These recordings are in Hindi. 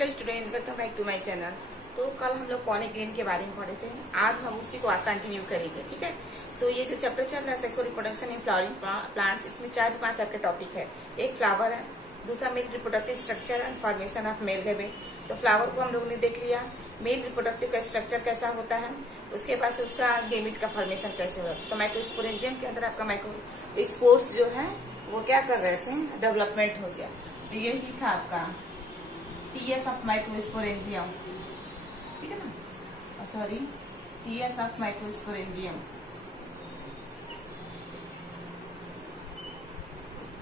Hello student, welcome back to my channel. तो कल हम लोग पॉलीग्रेन के बारे में पढ़े थे, आज हम उसी को कंटिन्यू करेंगे। ठीक है, तो ये जो चैप्टर चल रहा है sexual reproduction in flowering plants, इसमें 4-5 आपके टॉपिक है। एक फ्लावर है, दूसरा mail reproductive structure and formation of male gamete. तो फ्लावर को हम लोगों ने देख लिया, मेल रिप्रोडक्टिव का स्ट्रक्चर कैसा होता है, उसके बाद से उसका गेमिट का फॉर्मेशन कैसे होता है। तो माइक्रोस्पोरेंजियम के अंदर आपका माइक्रो स्पोर्स जो है वो क्या कर रहे थे, डेवलपमेंट हो गया। तो यही था आपका टीएस ऑफ माइक्रोस्पोरेंजियम, ठीक है ना, सॉरी टीएस ऑफ माइक्रोस्पोरेंजियम।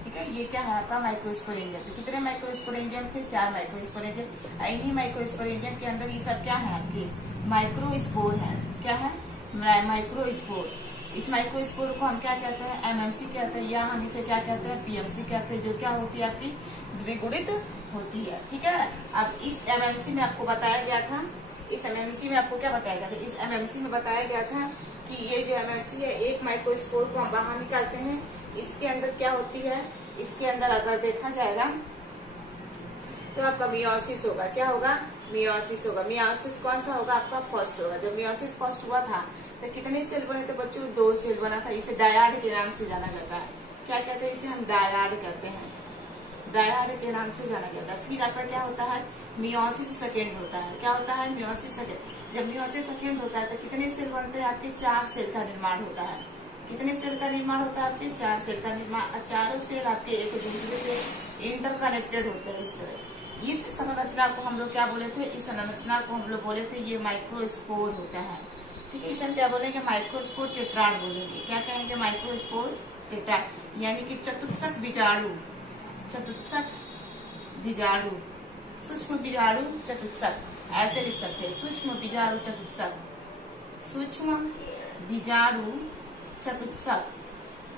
ठीक है, ये क्या है आपका माइक्रोस्पोरेंजियम। तो कितने माइक्रोस्पोरेंजियम थे? 4 माइक्रोस्पोरेंजियम। इन्हीं माइक्रोस्पोरेंजियम के अंदर ये सब क्या है आपके माइक्रोस्पोर है। क्या है? माइक्रोस्पोर। इस माइक्रोस्पोर को हम क्या कहते हैं? एमएमसी कहते हैं, या हम इसे क्या कहते हैं? पीएमसी कहते हैं, जो क्या होती है आपकी द्विगुणित होती है। ठीक है, अब इस एमएमसी में आपको बताया गया था, इस एमएमसी में आपको क्या बताया गया था? इस एमएमसी में बताया गया था कि ये जो एमएमसी है, एक माइक्रोस्पोर को हम बाहर निकालते हैं, इसके अंदर क्या होती है, इसके अंदर अगर देखा जाएगा तो आपका मियोसिस होगा। क्या होगा? मियोसिस होगा। मियोसिस कौन सा होगा? आपका फर्स्ट होगा। जब मियोसिस फर्स्ट हुआ था तो कितने सेल बने थे बच्चों? 2 सेल बना था। इसे डायाड के नाम से जाना जाता है। क्या कहते हैं इसे? हम डायाड कहते हैं, डायाड के नाम से जाना जाता है। फिर आपका क्या होता है? मियोसिस सेकेंड होता है। क्या होता है? Meiosis second. जब मियोसिस सेकेंड होता है तो कितने सेल बनते हैं आपके? 4 सेल का निर्माण होता है। कितने सेल का निर्माण होता है आपके? 4 सेल का निर्माण। चारों सेल आपके एक दूसरे से इंटरकनेक्टेड होते हैं। इस तरह इस संरचना को हम लोग क्या बोले थे? इस संरचना को हम लोग बोले थे ये माइक्रोस्पोर होता है। ठीक है, इसे हम क्या बोलेंगे? माइक्रोस्पोर टेट्राड बोलेंगे। क्या कहेंगे? माइक्रोस्पोर टेट्राड, यानी कि चतुष्क बीजाणु, चतुष्क बीजाणु, सूक्ष्म बीजाणु चतुष्क, ऐसे लिख सकते हैं, सूक्ष्म बीजाणु चतुष्क, सूक्ष्म बीजाणु चतुष्क।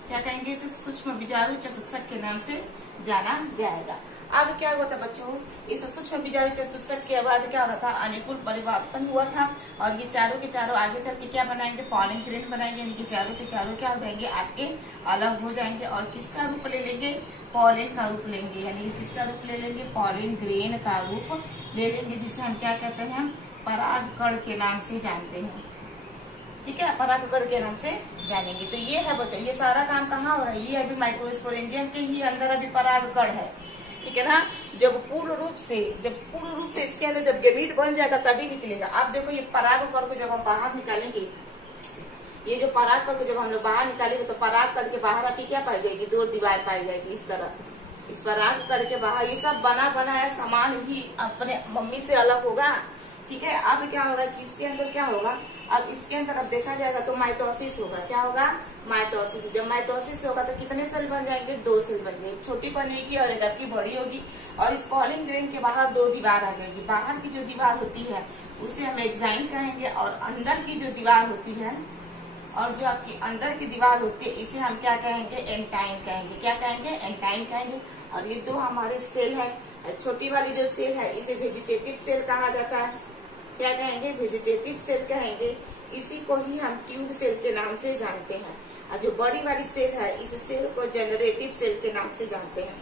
क्या कहेंगे? इसे सूक्ष्म बीजाणु चतुष्क के नाम से जाना जाएगा। अब क्या हुआ था बच्चों? इस सूक्ष्म बीजाणु चतुष्क के बाद क्या हुआ था? अनुकूल परिवर्तन हुआ था, और ये चारों के चारों आगे चल के क्या बनाएंगे? पॉलिन ग्रेन बनाएंगे, यानी कि चारों के चारों क्या हो जाएंगे? आपके अलग हो जाएंगे, और किसका रूप ले लेंगे? पॉलिन का रूप लेंगे, यानी कि किसका रूप ले लेंगे? पॉलिन ग्रेन का रूप ले लेंगे, जिसे हम क्या कहते हैं? परागकण के नाम से जानते हैं। ठीक है, परागकण के नाम से जानेंगे। तो ये है बच्चों, ये सारा काम कहाँ हो रहा है? ये अभी माइक्रोस्पोरेंजियम के ही अंदर अभी परागकण है। ठीक है ना, जब पूर्ण रूप से इसके अंदर जब गेमीट बन जाएगा तभी निकलेगा। आप देखो, ये परागकण को जब हम बाहर निकालेंगे, ये जो परागकण को जब हम लोग बाहर निकालेंगे तो परागकण के बाहर आपकी क्या पाई जाएगी? 2 दीवार पाई जाएगी इस तरह। इस परागकण के बाहर ये सब बना बनाया सामान ही अपने मम्मी से अलग होगा। ठीक है, अब क्या होगा कि इसके अंदर क्या होगा? अब इसके अंदर अब देखा जाएगा तो माइटोसिस होगा। क्या होगा? माइटोसिस। जब माइटोसिस होगा तो कितने सेल बन जाएंगे? 2 सेल बन जाएंगे, एक छोटी बनेगी और एक आपकी बड़ी होगी, और इस पॉलिन ग्रेन के बाहर 2 दीवार आ जाएगी। बाहर की जो दीवार होती है उसे हम एक्साइन कहेंगे, और अंदर की जो दीवार होती है, और जो आपकी अंदर की दीवार होती है, इसे हम क्या कहेंगे? एंटाइन कहेंगे। क्या कहेंगे? एंटाइन कहेंगे। और ये 2 हमारे सेल है। छोटी वाली जो सेल है इसे वेजिटेटिव सेल कहा जाता है। क्या कहेंगे? वेजिटेटिव सेल कहेंगे। इसी को ही हम ट्यूब सेल के नाम से जानते हैं। और जो बड़ी वाली सेल है, इस सेल को जनरेटिव सेल के नाम से जानते हैं।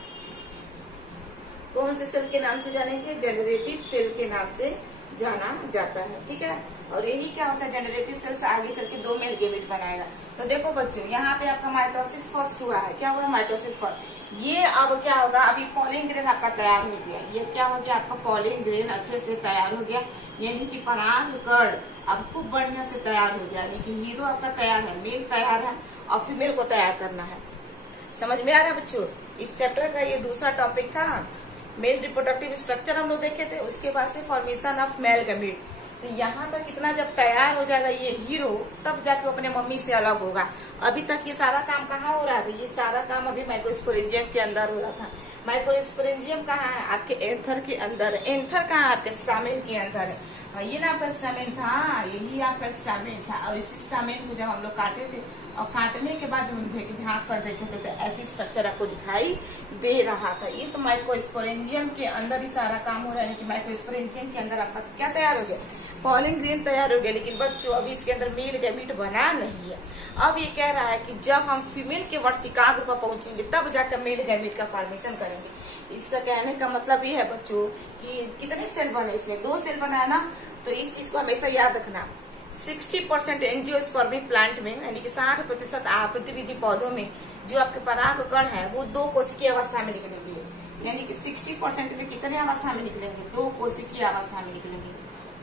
कौन से सेल के नाम से जानेंगे? जनरेटिव सेल के नाम से जाना जाता है। ठीक है, और यही क्या होता है? जनरेटिव सेल से आगे चल के 2 मेल गैमेट बनाएगा। तो देखो बच्चों, यहाँ पे आपका माइटोसिस फर्स्ट हुआ है। क्या हुआ? Mitosis first. ये अब क्या होगा? अभी पॉलिन ग्रेन आपका तैयार हो गया। ये क्या हो गया? आपका पॉलिन ग्रेन अच्छे से तैयार हो गया, यानी कि परागकण अब खूब बढ़िया से तैयार हो गया, यानी कि हीरो आपका तैयार है, मेल तैयार है, और फीमेल को तैयार करना है। समझ में आ रहा है बच्चों? इस चैप्टर का ये दूसरा टॉपिक था, मेल रिप्रोडक्टिव स्ट्रक्चर हम लोग देखे थे, उसके बाद से फॉर्मेशन ऑफ मेल गैमेट। तो यहाँ तक इतना जब तैयार हो जाएगा ये हीरो, तब जाके वो अपने मम्मी से अलग होगा। अभी तक ये सारा काम कहाँ हो रहा था? ये सारा काम अभी माइक्रोस्पोरेंजियम के अंदर हो रहा था। माइक्रोस्पोरेंजियम कहाँ है? आपके एंथर के अंदर। एंथर कहाँ है? आपके स्टामेन के अंदर है। ये ना आपका स्टामेन था, यही आपका स्टामेन था, और इसी स्टामेन को जब हम लोग काटे थे, और काटने के बाद जब हम झाँक कर देखे थे तो ऐसी स्ट्रक्चर आपको दिखाई दे रहा था। इस माइक्रोस्पोरेंजियम के अंदर ही सारा काम हो रहा है, कि माइक्रोस्पोरेंजियम के अंदर आपका क्या तैयार हो गया? पॉलिन ग्रेन तैयार हो गया, लेकिन बच्चों अभी इसके अंदर मेल गैमीट बना नहीं है। अब ये कह रहा है कि जब हम फीमेल के वर्तिकाग्र पर पहुंचेंगे तब जाकर मेल गैमीट का फॉर्मेशन करेंगे। इसका कहने का मतलब ये है बच्चों कि कितने सेल बने, इसमें 2 सेल बना है ना, तो इस चीज को हमेशा याद रखना। 60% एंजियोस्पर्मिक प्लांट में यानी कि 60% प्रतिबीजी पौधों में जो आपके परागकण है वो 2 कोशिकीय अवस्था में निकलेंगे, यानी कि 60% में कितने अवस्था में निकलेंगे, 2 कोशिकीय अवस्था में निकलेंगे।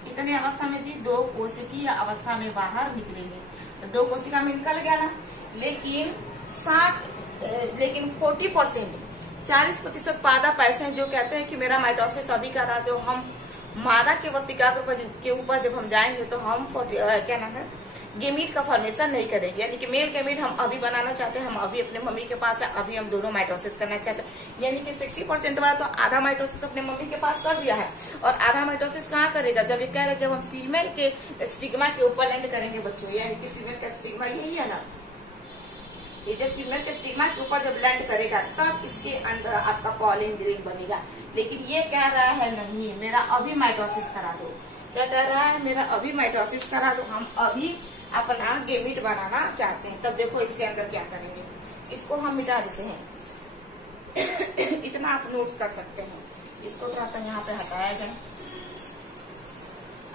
कितने अवस्था में जी, 2 कोशिकीय अवस्था में बाहर निकलेंगे। तो 2 कोशिका में निकल गया ना, लेकिन 40% 40% पादप ऐसे हैं जो कहते हैं कि मेरा माइटोसिस अभी कर रहा, जो हम मादा के वर्तिकाग्र के ऊपर जब हम जाएंगे तो हम क्या नाम है गेमीट का फॉर्मेशन नहीं करेंगे, यानी कि मेल गेमीट हम अभी बनाना चाहते हैं, हम अभी अपने मम्मी के पास है, अभी हम दोनों माइटोसिस करना चाहते हैं। यानी कि 60% वाला तो आधा माइटोसिस अपने मम्मी के पास कर दिया है, और आधा माइटोसिस कहाँ करेगा, जब ये कह रहे जब हम फीमेल के स्टिग्मा के ऊपर लैंड करेंगे बच्चों, यानी कि फीमेल का स्टिग्मा यही है ना, ये जब फीमेल के स्टिग्मा के ऊपर जब लैंड करेगा तब इसके अंदर आपका पॉलिन ग्रेन बनेगा। लेकिन ये कह रहा है नहीं, मेरा अभी माइटोसिस करा दो। क्या कह रहा है, मेरा अभी माइटोसिस करा दो, हम अभी अपना गेमीट बनाना चाहते हैं। तब देखो इसके अंदर क्या करेंगे, इसको हम मिटा देते हैं। इतना आप नोट कर सकते हैं, इसको थोड़ा सा यहाँ पे हटाया जाए।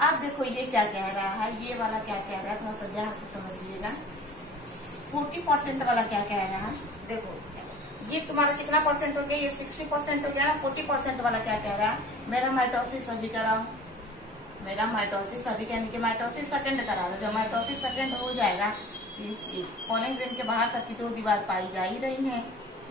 अब देखो ये क्या कह रहा है, ये वाला क्या कह रहा है, थोड़ा सा ध्यान से समझिएगा। 40% वाला क्या कह रहा है, देखो ये तुम्हारा कितना परसेंट हो गया, ये 60% हो गया ना। 40% वाला क्या कह रहा है, मेरा माइटोसिस अभी कराओ, मेरा माइटोसिस अभी यानी कि माइटोसिस सेकंड करा दो। जब माइटोसिस सेकंड हो जाएगा, पॉलिन ग्रेन के बाहर तक की 2 दीवार पाई जा ही रही है,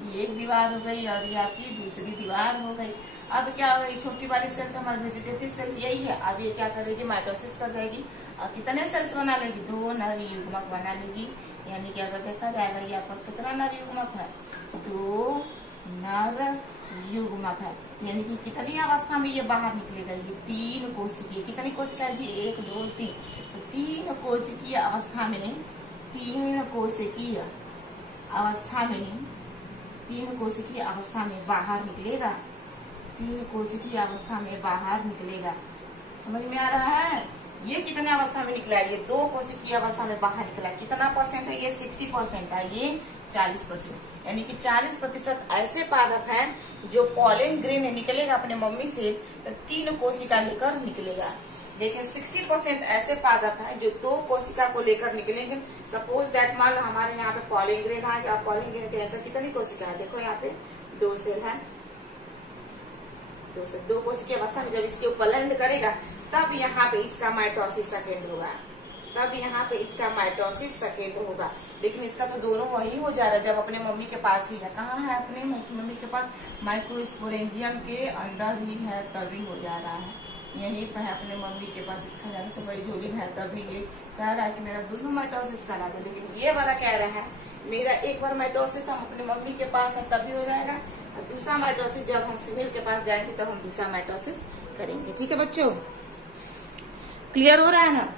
ये एक दीवार हो गई और ये आपकी दूसरी दीवार हो गई। अब क्या हो गई, छोटी वाली सेल तो हमारी वेजिटेटिव सेल यही है, अब ये क्या करेगी, माइटोसिस कर जाएगी और कितने सेल्स बना लेगी, 2 नर युग्मक बना लेगी। यानी कि अगर देखा जाएगा ये आपका कितना नर युग्मक है, 2 नर युग्मक है। यानी कि कितनी अवस्था में ये बाहर निकलेगा, ये 3 कोशिकीय, कितनी कोशिका है जी, 1 2 3, तो 3 कोशिकीय अवस्था में, 3 कोशिकीय अवस्था में, 3 कोशिकीय अवस्था में बाहर निकलेगा, 3 कोशिकीय अवस्था में बाहर निकलेगा। समझ में आ रहा है, ये कितने अवस्था में निकला है, ये 2 कोशिकीय अवस्था में बाहर निकला। कितना परसेंट है, ये 60% है, ये 40%, यानी कि 40% ऐसे पादप हैं जो पॉलिन ग्रेन निकलेगा अपने मम्मी से तो 3 कोशिका लेकर निकलेगा। लेकिन 60% ऐसे पादप हैं जो 2 कोशिका को लेकर निकलेंगे। सपोज दैट मान लो हमारे यहाँ पे पॉलिन ग्रेन है, और पॉलिन ग्रेन के अंदर कितनी कोशिका है, देखो यहाँ पे 2 सेल है, 2 कोशिकीय अवस्था में जब इसके ऊपर लैंड करेगा तब यहाँ पे इसका माइटोसिस सेकेंड होगा, तब यहाँ पे इसका माइटोसिस सेकेंड होगा। लेकिन इसका तो दोनों वही हो जा रहा है जब अपने मम्मी के पास ही है। कहाँ है, अपने मम्मी के पास, माइक्रोस्पोरेंजियम के अंदर ही है, तभी हो जा रहा है, यहीं पे है अपने मम्मी के पास। इसका जाने से बड़ी झोली है, तभी ये कह रहा है कि मेरा दोनों माइटोसिस करा दो। लेकिन ये वाला कह रहा है मेरा एक बार माइटोसिस हम अपने मम्मी के पास है तभी हो जाएगा, और दूसरा माइटोसिस जब हम फीमेल के पास जाएंगे तब हम दूसरा माइटोसिस करेंगे। ठीक है बच्चों, क्लियर हो रहा है ना,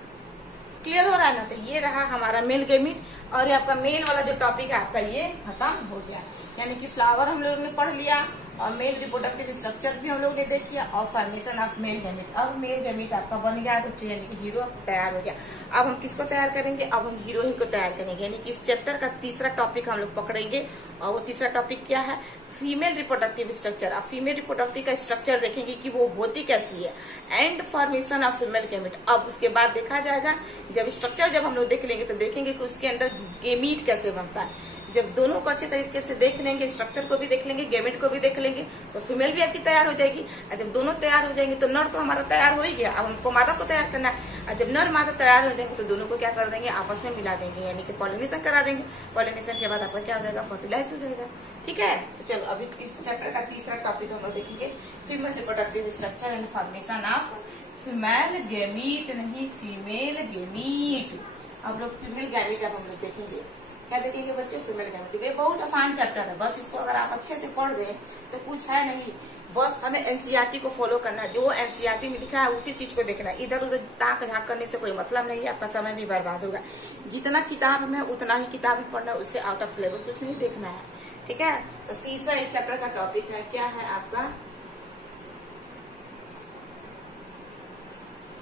क्लियर हो रहा है ना। तो ये रहा हमारा मेल गेमीट, और ये आपका मेल वाला जो टॉपिक है आपका ये खत्म हो गया। यानी कि फ्लावर हम लोगों ने पढ़ लिया, और मेल रिप्रोडक्टिव स्ट्रक्चर भी हम लोग ने देख लिया, और फॉर्मेशन ऑफ मेल गैमीट। अब मेल गैमीट आपका बन गया बच्चों, यानी कि हीरो तैयार हो गया। अब हम किसको तैयार करेंगे, अब हम हीरोइन को तैयार करेंगे। यानी कि इस चैप्टर का तीसरा टॉपिक हम लोग पकड़ेंगे, और वो तीसरा टॉपिक क्या है, फीमेल रिप्रोडक्टिव स्ट्रक्चर। अब फीमेल रिप्रोडक्टिव का स्ट्रक्चर देखेंगे कि वो होती कैसी है, and formation of female gamete. अब उसके बाद देखा जाएगा, जब स्ट्रक्चर जब हम लोग देख लेंगे तो देखेंगे कि उसके अंदर गेमीट कैसे बनता है। जब दोनों को अच्छे तरीके से देख लेंगे, स्ट्रक्चर को भी देख लेंगे, गेमेट को भी देख लेंगे, तो फीमेल भी आपकी तैयार हो जाएगी। और जब दोनों तैयार हो जाएंगे तो नर तो हमारा तैयार हो ही गया, अब हमको मादा को तैयार करना है। और जब नर मादा तैयार हो जाएंगे तो दोनों को क्या कर देंगे, आपस में मिला देंगे, यानी कि पॉलिनेशन करा देंगे। पॉलिनेशन के बाद आपका क्या हो जाएगा, फर्टिलाइज हो जाएगा। ठीक है, तो चलो अभी इस चैप्टर का तीसरा टॉपिक हम लोग देखेंगे, female reproductive structure and formation of female gamete, नहीं फीमेल गेमीट। अब लोग फीमेल गैमीट अब हम लोग देखेंगे। क्या देखेंगे बच्चे, फीमेल गैमीट। ये बहुत आसान चैप्टर है, बस इसको अगर आप अच्छे से पढ़ दें तो कुछ है नहीं, बस हमें एनसीईआरटी को फॉलो करना है। जो एनसीईआरटी में लिखा है उसी चीज को देखना है, इधर उधर ताक झाँक करने से कोई मतलब नहीं है, आपका समय भी बर्बाद होगा। जितना किताब में उतना ही किताब में पढ़ना है, उससे आउट ऑफ सिलेबस कुछ नहीं देखना है। ठीक है, तो तीसरा इस चैप्टर का टॉपिक है, क्या है आपका,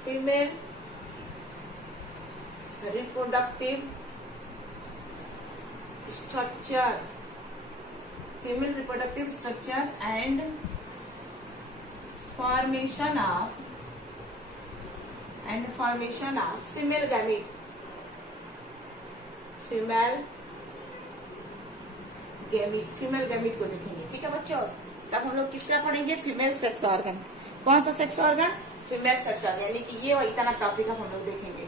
female reproductive structure, female reproductive structure and formation of female gamete, female gamete को देखेंगे। ठीक है बच्चों, तब हम लोग किसका पढ़ेंगे? Female sex organ. कौन सा sex organ? Female sex organ, यानी कि ये इतना टॉपिक हम लोग देखेंगे।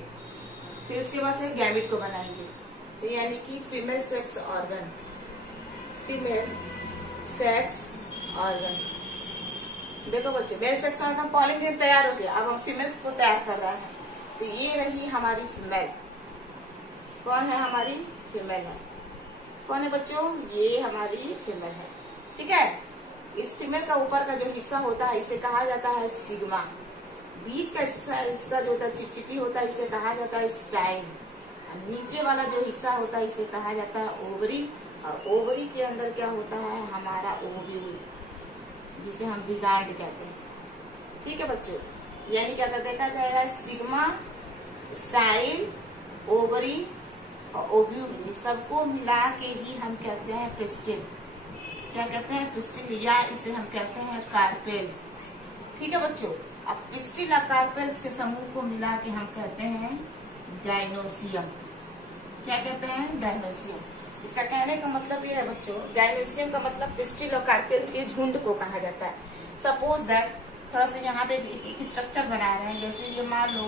फिर उसके बाद से गैमीट को बनाएंगे, तो यानी कि फीमेल सेक्स ऑर्गन, देखो बच्चों, मेल सेक्स ऑर्गन पॉलिन तैयार हो गया, अब हम फीमेल्स को तैयार कर रहे हैं। तो ये रही हमारी फीमेल। कौन है? हमारी फीमेल है। कौन है बच्चों? ये हमारी फीमेल है। ठीक है, इस फीमेल का ऊपर का जो हिस्सा होता है इसे कहा जाता है स्टिग्मा। बीच का हिस्सा जो होता है चिपचिपी होता है, इसे कहा जाता है स्टाइल। नीचे वाला जो हिस्सा होता है इसे कहा जाता है ओवरी। और ओवरी के अंदर क्या होता है? हमारा ओव्यूल, जिसे हम विजार्ड कहते हैं। ठीक है बच्चों, यानी क्या देखा जाएगा? स्टिग्मा, स्टाइल, ओवरी और ओव्यूल, ये सबको मिला के ही हम कहते हैं पिस्टिल। क्या कहते हैं? पिस्टिल, या इसे हम कहते हैं कार्पेल। ठीक है बच्चों, अब पिस्टिल और कार्पेल्स के समूह को मिला के हम कहते हैं गाइनोसियम। क्या कहते हैं? गाइनोसियम। इसका कहने का मतलब ये है बच्चों, गाइनोसियम का मतलब पिस्टिल और कार्पेल के झुंड को कहा जाता है। सपोज दैट थोड़ा सा यहाँ पे एक स्ट्रक्चर बना रहे हैं, जैसे ये मान लो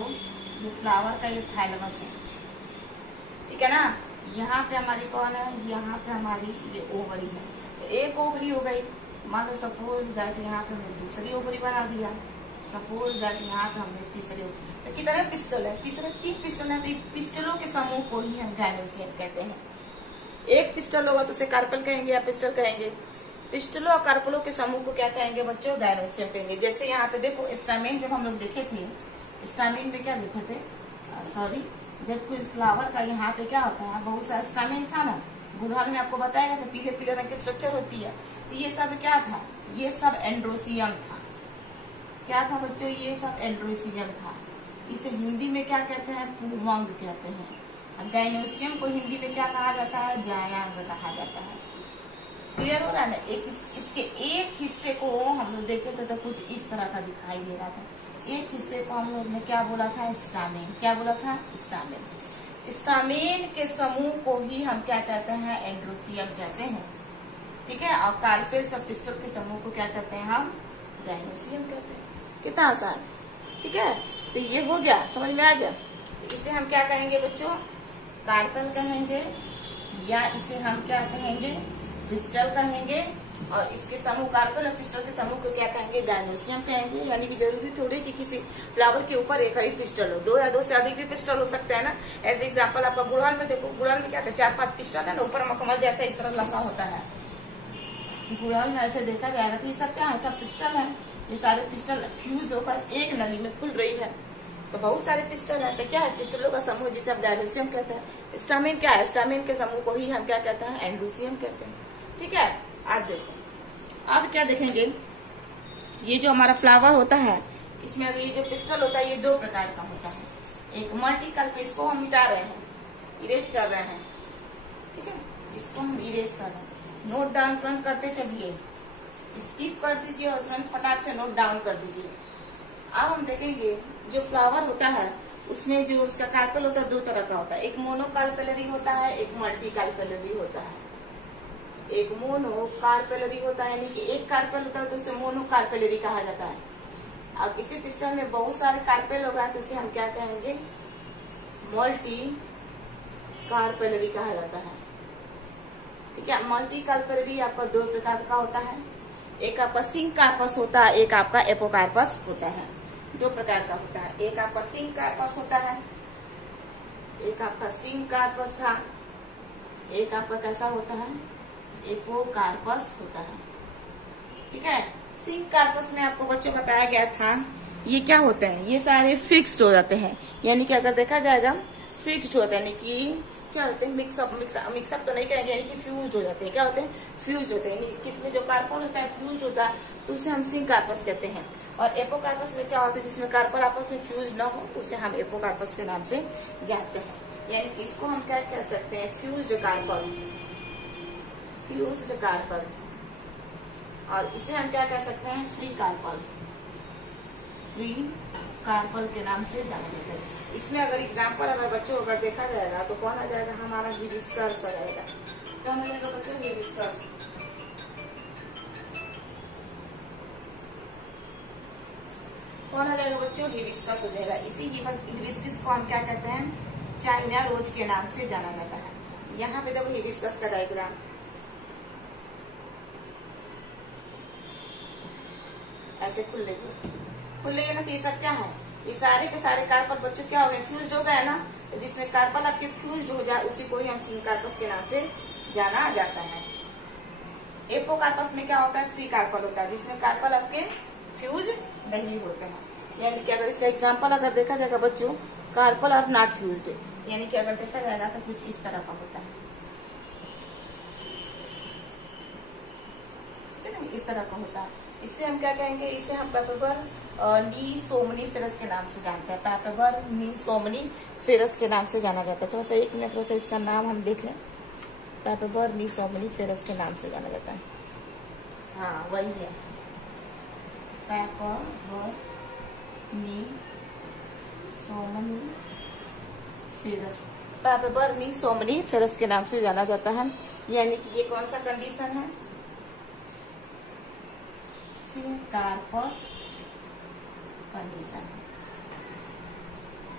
ये फ्लावर का ये थाइलमस है। ठीक है ना, यहाँ पे हमारी कौन है? यहाँ पे हमारी ये ओवरी है। तो एक ओवरी हो गई, मान लो सपोज दैट यहाँ पे हमने दूसरी ओवरी बना दिया, सपोज दैट यहाँ पे हमने तीसरी ओवरी। तो कितने पिस्टल है? तीन पिस्टल है। तो पिस्टलों के समूह को ही हम गाइनोसियम कहते हैं। एक पिस्टल होगा तो उसे कार्पेल कहेंगे या पिस्टल कहेंगे। पिस्टलों और कार्पेलों के समूह को क्या कहेंगे बच्चों? गाइनोसियम कहेंगे। जैसे यहाँ पे देखो, स्टामेन जब हम लोग देखे थे, स्टामेन में क्या देखे थे? जब कोई फ्लावर का यहाँ पे क्या होता है, बहुत सारा स्टामेन था ना, बुढ़ाल में आपको बताया था, पीले पीले रंग की स्ट्रक्चर होती है। तो ये सब क्या था? ये सब एंड्रोसियम था। क्या था बच्चों? ये सब एंड्रोसियम था। इसे हिंदी में क्या कहते हैं? पुंवंग कहते हैं। गाइनोसियम को हिंदी में क्या कहा जाता है? जायांग कहा जाता है। क्लियर हो रहा है ना? इसके एक हिस्से को हम लोग देखे थे तो कुछ इस तरह का दिखाई दे रहा था। एक हिस्से को हम लोग ने क्या बोला था? स्टामेन। क्या बोला था? स्टामेन। स्टामेन के समूह को ही हम क्या कहते हैं? एंड्रोसियम कहते हैं। ठीक है, और कार्पेल और पिस्टल के समूह को क्या कहते हैं? हम गाइनोसियम कहते हैं। कितना आसान। ठीक है, तो ये हो गया, समझ में आ गया। तो इसे हम क्या कहेंगे बच्चों? कार्पेल कहेंगे, या इसे हम क्या कहेंगे? पिस्टल कहेंगे। और इसके समूह कार्पेल और पिस्टल के समूह को क्या कहेंगे? गाइनोसियम कहेंगे। यानी कि जरूरी थोड़ी कि किसी फ्लावर के ऊपर एक ही पिस्टल हो, दो या दो से अधिक भी पिस्टल हो सकता है ना। एज एग्जाम्पल आपका गुड़हल में देखो, गुड़हल में क्या था? 4-5 पिस्टल है ना, ऊपर मखमल जैसा इस तरह लंबा होता है। गुड़हल में ऐसे देखा जाएगा तो ये सब क्या है? सब पिस्टल है। ये सारे पिस्टल फ्यूज होकर एक नली में खुल रही है, तो बहुत सारे पिस्टल है। तो क्या है? पिस्टलों का समूह जिसे हम गाइनोसियम कहते हैं। स्टामेन क्या है? स्टामेन के समूह को ही हम क्या कहते हैं? एंड्रोसियम कहते हैं। ठीक है, आप देखो, अब क्या देखेंगे? ये जो हमारा फ्लावर होता है, इसमें अभी ये जो पिस्टल होता है, ये दो प्रकार का होता है। एक मल्टीकल्प, इसको हम मिटा रहे हैं, इरेज कर रहे हैं। ठीक है, इसको हम इरेज कर रहे हैं। नोट डाउन तुरंत करते चलिए, स्किप कर दीजिए और तुरंत फटाक से नोट डाउन कर दीजिए। अब हम देखेंगे जो फ्लावर होता है उसमें जो उसका कार्पेल होता है, दो तरह का होता है। एक मोनोकार्पेलरी होता है, एक मल्टीकार्पेलरी होता है। एक मोनोकार्पेलरी होता है, यानी कि एक कार्पेल होता है तो उसे मोनोकार्पेलरी कहा जाता है। और किसी पिस्टल में बहुत सारे कार्पेल होगा तो उसे हम क्या कहेंगे? मल्टी कार्पेलरी कहा जाता है। ठीक है, मल्टी कार्पेलरी आपका दो प्रकार का होता है। एक आपका सिंकार्पस होता है, एक आपका एपोकार्पस होता है। दो प्रकार का होता है। एक आपका सिंकार्पस होता है, एक आपका सिंकार्पस था, एक आपका कैसा होता है? एपोकार्पस होता है। ठीक है, सिंकार्पस में आपको बच्चों बताया गया था, ये क्या होते हैं? ये सारे फिक्स्ड हो जाते हैं, यानी कि अगर देखा जाएगा फिक्स्ड होता है, यानी कि क्या होते हैं? मिक्सअप तो नहीं कहेंगे, यानी कि फ्यूज हो जाते हैं। क्या होते हैं? फ्यूज होते हैं। किसमें जो कार्बन होता है फ्यूज होता है तो उसे हम सिंकार्पस कहते हैं। और एपोकार्पस में क्या होता है? जिसमें कार्बन आपस में फ्यूज ना हो उसे हम एपोकार्पस के नाम से जानते हैं। यानी कि इसको हम क्या कह सकते हैं, फ्यूज्ड कार्पल, फ्यूज्ड कार्पल। और इसे हम क्या कह सकते हैं, फ्री कार्पल, फ्री कार्पल के नाम से जाना जाता है। इसमें अगर एग्जाम्पल अगर बच्चों अगर देखा जाएगा तो कौन आ जाएगा, हमारा हिबिस्कस आ जाएगा। कौन आ जाएगा बच्चों, हिबिस्कस। कौन आ जाएगा बच्चों, हिबिस्कस हो जाएगा। इसी हिबिस्कस को हम क्या कहते हैं, चाइना रोज के नाम से जाना जाता है। यहाँ पे देखो हिबिस्कस का डायग्राम, ऐसे खुल लेंगे ना, तो ये सब क्या है, ये सारे के सारे कार्पल बच्चों क्या हो गए, फ्यूज्ड हो गए ना। तो जिसमें कार्पल आपके फ्यूज्ड हो जाए उसी को ही हम सिंकार्पस के नाम से जाना जाता है। एपोकार्पस में क्या होता है, फ्री कार्पल होता है, जिसमें कार्पल आपके फ्यूज नहीं होते हैं। यानी कि अगर इसका एग्जाम्पल अगर देखा जाएगा बच्चों, कार्पल आर नॉट फ्यूज्ड, यानी कि अगर देखा जाएगा तो कुछ इस तरह का होता है, इस तरह का होता है। इससे हम क्या कहेंगे, इसे हम पैपेबर नी सोमनीफेरस के नाम से जानते हैं, पैपेबर नी सोमनीफेरस के नाम से जाना जाता है। थोड़ा सा 1 मिनट, थोड़ा सा इसका नाम हम देख लें, पैपेबर नी सोमनीफेरस के नाम से जाना जाता है। हाँ वही है, पैपेबर नी सोमनीफेरस, पैपेबर नी सोमनीफेरस के नाम से जाना जाता है। यानी कि ये कौन सा कंडीशन है, सिंकार्पस कंडीशन है।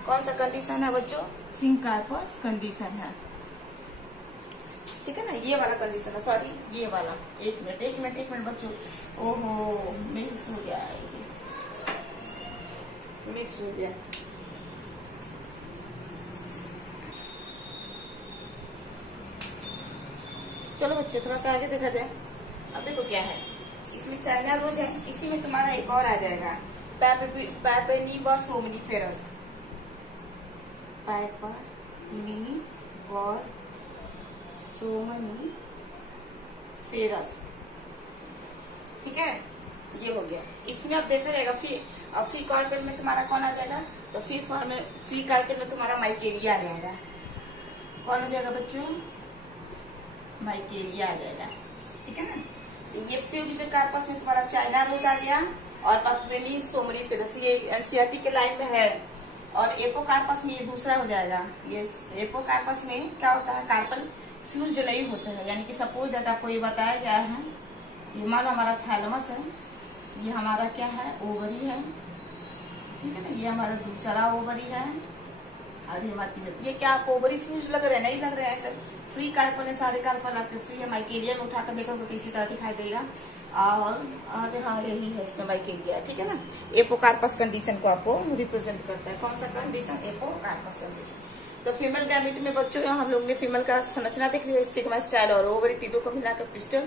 कौन सा कंडीशन है बच्चों, सिंकार्पस कंडीशन है, ठीक है ना। ये वाला कंडीशन है, सॉरी ये वाला, एक मिनट बच्चों, ओहो मिक्स हो गया, मिक्स हो गया। चलो बच्चों थोड़ा सा आगे देखा जाए। अब देखो क्या है, इसमें चाइना रोज है, इसी में तुम्हारा एक और आ जाएगा, पैपेनिवर सोमनीफेरस, पैपेनिवर सोमनीफेरस, ठीक है। ये हो गया। इसमें अब देखा जाएगा फ्री कार्पेट में तुम्हारा कौन आ जाएगा, तो फ्री कार्पेट में तुम्हारा माइकेरिया आ जाएगा। कौन आ जाएगा बच्चों, माइकेरिया आ जाएगा, ठीक है ना। ये फ्यूज्ड कार्पस में तुम्हारा चाइना रोज आ गया, और पैपेनिवर सोमनीफेरस ये एनसीईआरटी के लाइन में है। और एपोकार्पस में ये दूसरा हो जाएगा। ये एपोकार्पस में क्या होता है, कार्पल फ्यूज्ड नहीं होते हैं। यानी कि सपोज दैट आपको ये बताया गया है, ये मानो हमारा थैलेमस है, ये हमारा क्या है, ओवरी है, ठीक है ना। ये हमारा दूसरा ओवरी है, और ये हमारा तीसरा। ये क्या आपको ओवरी फ्यूज लग रहे हैं, नहीं लग रहे हैं, फ्री कार्पल है, सारे कार्पल आपके फ्री है। माइकेरिया में उठाकर देखोगे तो इसी तरह दिखाई देगा। और हाँ यही है इसमें माइकेरिया, ठीक है ना। एपोकार्पस कंडीशन को आपको रिप्रेजेंट करता है। कौन सा कंडीशन, एपोकार्पस कंडीशन। तो फीमेल गैमेट में बच्चों हम लोग ने फीमेल का संरचना देख लिया, स्टिग्मा, स्टाइल और ओवरी तीनों को मिलाकर पिस्टल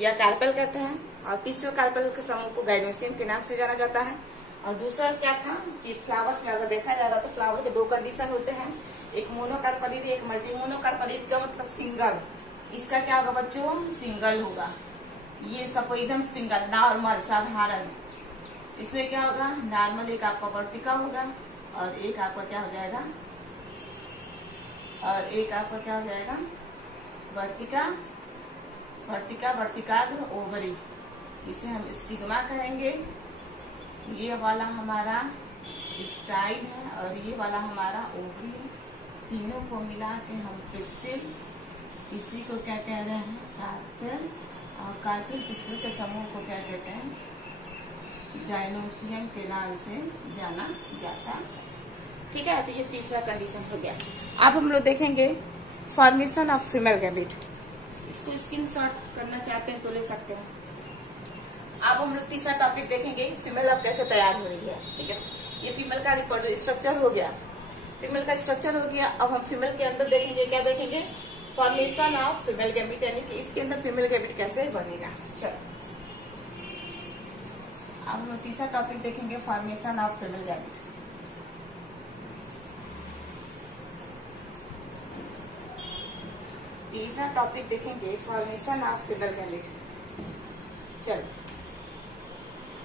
या कार्पेल कहते हैं। और पिस्टल कार्पेल के समूह को गाइनोसियम के नाम से जाना जाता है। और दूसरा क्या था कि फ्लावर्स में अगर देखा जाएगा तो फ्लावर के 2 कंडीशन होते हैं, एक मोनोकार्पलिड, एक मल्टी मोनोकार्पलिड का मतलब सिंगल। इसका क्या होगा बच्चों, सिंगल होगा। ये सब एकदम सिंगल, नॉर्मल, साधारण। इसमें क्या होगा, नॉर्मल एक आपका वर्तिका होगा, और एक आपका क्या हो जाएगा, वर्तिकाग्र ओवरी। इसे हम स्टिग्मा कहेंगे। ये वाला हमारा स्टाइल है, और ये वाला हमारा ओवरी है। तीनों को मिला के हम पिस्टिल, इसी को क्या कह रहे हैं, कार्पेल। और कार्पेल पिस्टिल के समूह को क्या कहते हैं, गाइनोसियम के नाम से जाना जाता है, ठीक है। तो ये तीसरा कंडीशन हो गया। अब हम लोग देखेंगे फॉर्मेशन ऑफ फीमेल गैमेट। इसको स्क्रीनशॉट करना चाहते हैं तो ले सकते हैं। अब हम लोग तीसरा टॉपिक देखेंगे, फीमेल अब कैसे तैयार हो रही है, ठीक है। ये फीमेल का रिप्रोडक्टिव स्ट्रक्चर हो गया, फीमेल का स्ट्रक्चर हो गया। अब हम फीमेल के अंदर देखेंगे, क्या देखेंगे, फॉर्मेशन ऑफ फीमेल गैमेट, यानी कि इसके अंदर फीमेल गैमेट कैसे बनेगा। चलो अब हम लोग तीसरा टॉपिक देखेंगे, फॉर्मेशन ऑफ फीमेल गैमेट। तीसरा टॉपिक देखेंगे, फॉर्मेशन ऑफ फीमेल गैमेट। चलो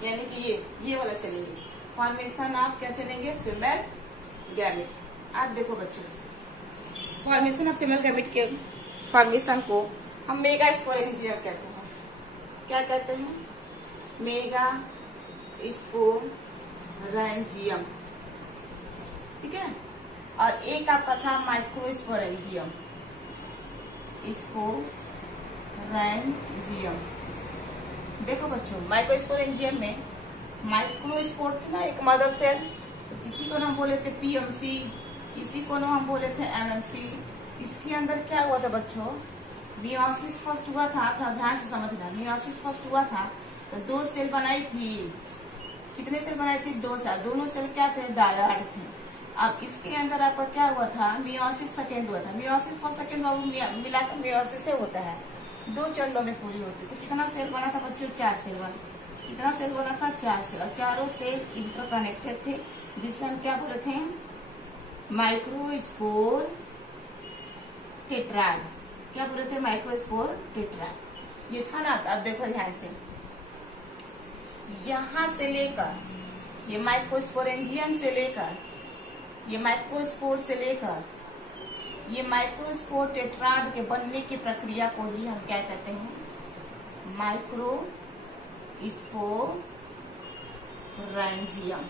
यानी कि ये वाला चलेंगे, फॉर्मेशन ऑफ क्या चलेंगे, फीमेल गैमेट। आप देखो बच्चों, फॉर्मेशन ऑफ फीमेल गैमेट के फॉर्मेशन को हम मेगा स्पोरेंजियम कहते हैं। क्या कहते हैं? Mega sporangium. ठीक है। और एक आपका था माइक्रोस्पोरेंजियम। स्पोरेंजियम। देखो बच्चों, माइक्रोस्पोरेंजियम में माइक्रोस्पोर थी ना एक मदर सेल, इसी को हम बोले थे पीएमसी, इसी को हम बोले थे एमएमसी। इसके अंदर क्या हुआ था बच्चों? मियोसिस फर्स्ट हुआ था, थोड़ा ध्यान से समझना। मियोसिस फर्स्ट हुआ था तो 2 सेल बनाई थी। कितने सेल बनाई थी? 2 सेल। दोनों सेल क्या थे? डायड थे। अब इसके अंदर आपका क्या हुआ था? मियोसिस सेकेंड हुआ था। मियोसिस फर्स्ट सेकेंड मिलाकर मियोसिस से होता है, 2 चरणों में पूरी होती। तो कितना सेल बना था बच्चों? 4 सेल बना। कितना सेल बना था? 4 सेल। और चारों सेल इंटरकनेक्टेड थे, जिससे हम क्या बोले थे? Microspore tetrad. क्या बोले थे? Microspore tetrad. ये था ना। अब देखो ध्यान से, यहां से लेकर ये माइक्रोस्पोरेंजियम से लेकर ये माइक्रोस्पोर से लेकर ये माइक्रोस्पोर टेट्राड के बनने की प्रक्रिया को ही हम क्या कहते हैं? माइक्रोस्पोरेंजियम।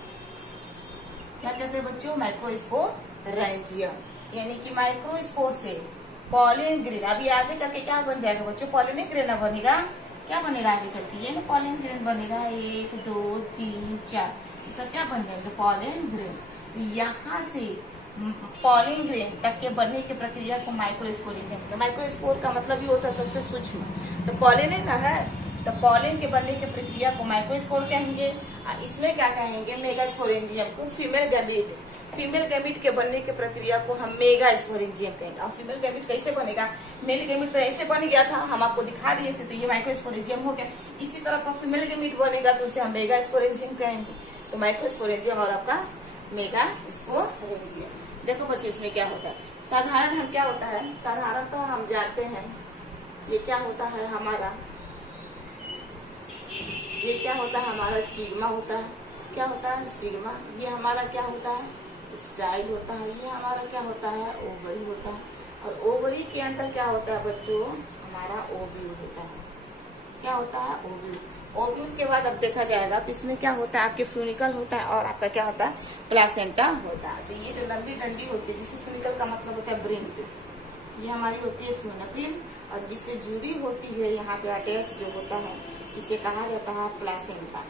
क्या कहते हैं बच्चों? माइक्रोस्पोरेंजियम। यानी कि माइक्रोस्पोर से पॉलिन ग्रेन। अभी आगे चल के क्या बन जाएगा बच्चों? पॉलिन ग्रेन बनेगा। क्या बनेगा आगे चल के? ये ना पॉलिन ग्रेन बनेगा। 1 2 3 4 ये सब क्या बन जाएंगे? Pollen grain. यहाँ से पॉलिन ग्रेन तक के बनने की प्रक्रिया को माइक्रोस्पोरेंजियम कहते हैं। माइक्रोस्पोर का मतलब ये होता है सबसे सूक्ष्म। तो पॉलिन है ना है, तो पॉलिन के बनने की प्रक्रिया को माइक्रोस्पोर कहेंगे। इसमें क्या कहेंगे? मेगा स्पोरेंजियम को फीमेल गैमेट। फीमेल गैमेट के बनने की प्रक्रिया को हम मेगा स्पोरेंजियम कहेंगे। और फीमेल गैमेट कैसे बनेगा? मेल गैमेट तो ऐसे बन गया था, हम आपको दिखा दिए थे, तो ये माइक्रोस्पोरेंजियम हो गया। इसी तरह का फीमेल गैमेट बनेगा तो उसे हम मेगा स्पोरेंजियम कहेंगे। तो माइक्रोस्पोरेंजियम और आपका मेगा स्पोरेंजियम। देखो बच्चे, इसमें क्या होता है? साधारण हम क्या होता है? साधारण तो हम जानते हैं ये क्या होता है हमारा, ये क्या होता है हमारा? स्टिग्मा होता है। क्या होता है? स्टिग्मा। ये हमारा क्या होता है? स्टाइल होता है। ये हमारा क्या होता है? ओवरी होता है। और ओवरी के अंदर क्या होता है बच्चों? हमारा ओव्यूल होता है। क्या होता है? ओव्यूल। ओव्यूल के बाद अब देखा जाएगा तो इसमें क्या होता है? आपके फ्यूनिकल होता है और आपका क्या होता है? प्लासेंटा होता है। तो ये जो लंबी डंडी होती है, जिसे फ्यूनिकल का मतलब होता है ब्रिंक, ये हमारी होती है फ्यूनिकल। और जिससे जुड़ी होती है यहाँ पे अटैच जो होता है, इसे कहा जाता है प्लासेंटा।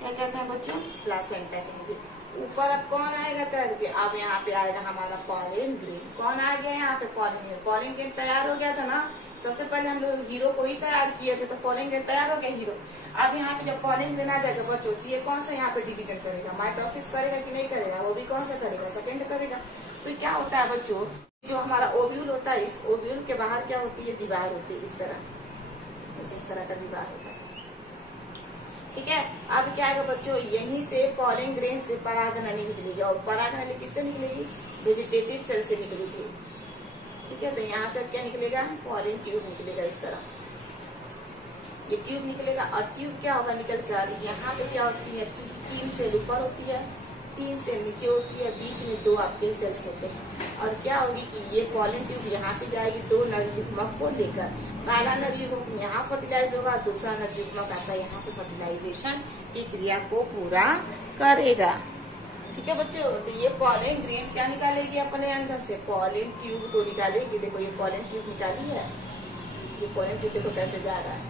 क्या कहते हैं बच्चों? प्लासेंटा कहेंगे। ऊपर अब कौन आएगा तैर के? अब यहाँ पे आएगा हमारा पॉलिन ग्रेन। कौन आ गया यहाँ पे? Pollen grain. पॉलिन ग्रेन तैयार हो गया था ना। सबसे पहले हम लोग हीरो को ही तैयार किए थे, तो पॉलिन ग्रेन तैयार हो गया हीरो। अब यहाँ पे जब पॉलिन ग्रेन आ जाएगा बच्चों, तो ये कौन सा यहाँ पे डिवीजन करेगा? माइटोसिस करेगा कि नहीं करेगा? वो भी कौन सा करेगा? सेकेंड करेगा। तो क्या होता है बच्चों? जो हमारा ओव्यूल होता है, इस ओव्यूल के बाहर क्या होती है? दीवार होती है। इस तरह, कुछ इस तरह का दीवार होता है। ठीक है। अब क्या है बच्चों? यहीं से पॉलिन ग्रेन से परागनली निकलेगी। और परागनली किससे निकलेगी? वेजिटेटिव सेल से निकली थी। ठीक है। तो यहाँ से क्या निकलेगा? पॉलिन ट्यूब निकलेगा। इस तरह ये ट्यूब निकलेगा। और ट्यूब क्या होगा निकल कर? यहाँ पे क्या होती है? 3 सेल ऊपर होती है, 3 सेल नीचे होती है, बीच में 2 आपके सेल्स होते हैं। और क्या होगी कि ये पॉलिन ट्यूब यहाँ पे जाएगी 2 नर युग्मक को लेकर। पहला नर युग्मक यहाँ फर्टिलाइज होगा, दूसरा नर युग्मक आता है यहाँ पे फर्टिलाइजेशन की क्रिया को पूरा करेगा। ठीक है बच्चों। तो ये पॉलिन ग्रेन क्या निकालेगी? अपने अंदर से पॉलिन ट्यूब को निकालेगी। देखो ये पॉलिन ट्यूब निकाली है। ये पॉलिन ट्यूब देखो कैसे जा रहा है,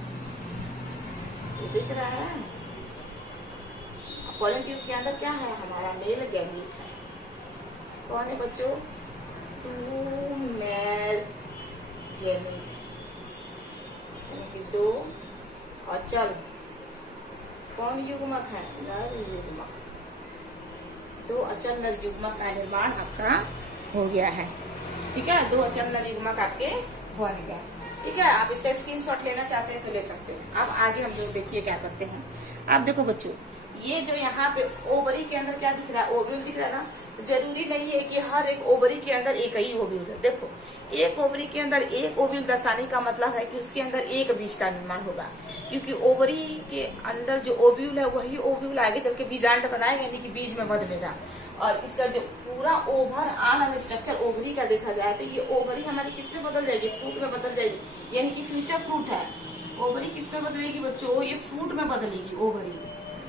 ये दिख रहा है। पॉलिन ट्यूब के अंदर क्या है? हमारा मेल गैमेट है। कौन है बच्चों? 2 मेल गैमेट, 2 अचल कौन युग्मक है? नर युग्मक। 2 अचल नर युग्मक का निर्माण आपका हो गया है। ठीक है। 2 अचल नर युग्मक आपके बन गया। ठीक है। आप इसका स्क्रीनशॉट लेना चाहते हैं तो ले सकते हैं। अब आगे हम लोग देखिए क्या करते हैं। आप देखो बच्चों, ये जो यहाँ पे ओवरी के अंदर क्या दिख रहा है? ओव्यूल दिख रहा है ना। तो तो जरूरी नहीं है कि हर एक ओवरी के अंदर एक ही ओव्यूल है। देखो, एक ओवरी के अंदर एक ओव्यूल दर्शाने का मतलब है कि उसके अंदर एक बीज का निर्माण होगा, क्योंकि ओवरी के अंदर जो ओव्यूल है वही ओव्यूल आगे चल के बीजांड बनाएगा, यानी कि बीज में बदलेगा। और इसका जो पूरा ओवरऑल स्ट्रक्चर ओवरी का देखा जाए तो ये ओवरी हमारी किसमें बदल जाएगी? फ्रूट में बदल जाएगी, यानी कि फ्यूचर फ्रूट है। ओवरी किसमें बदलेगी बच्चों? ये फ्रूट में बदलेगी। ओवरी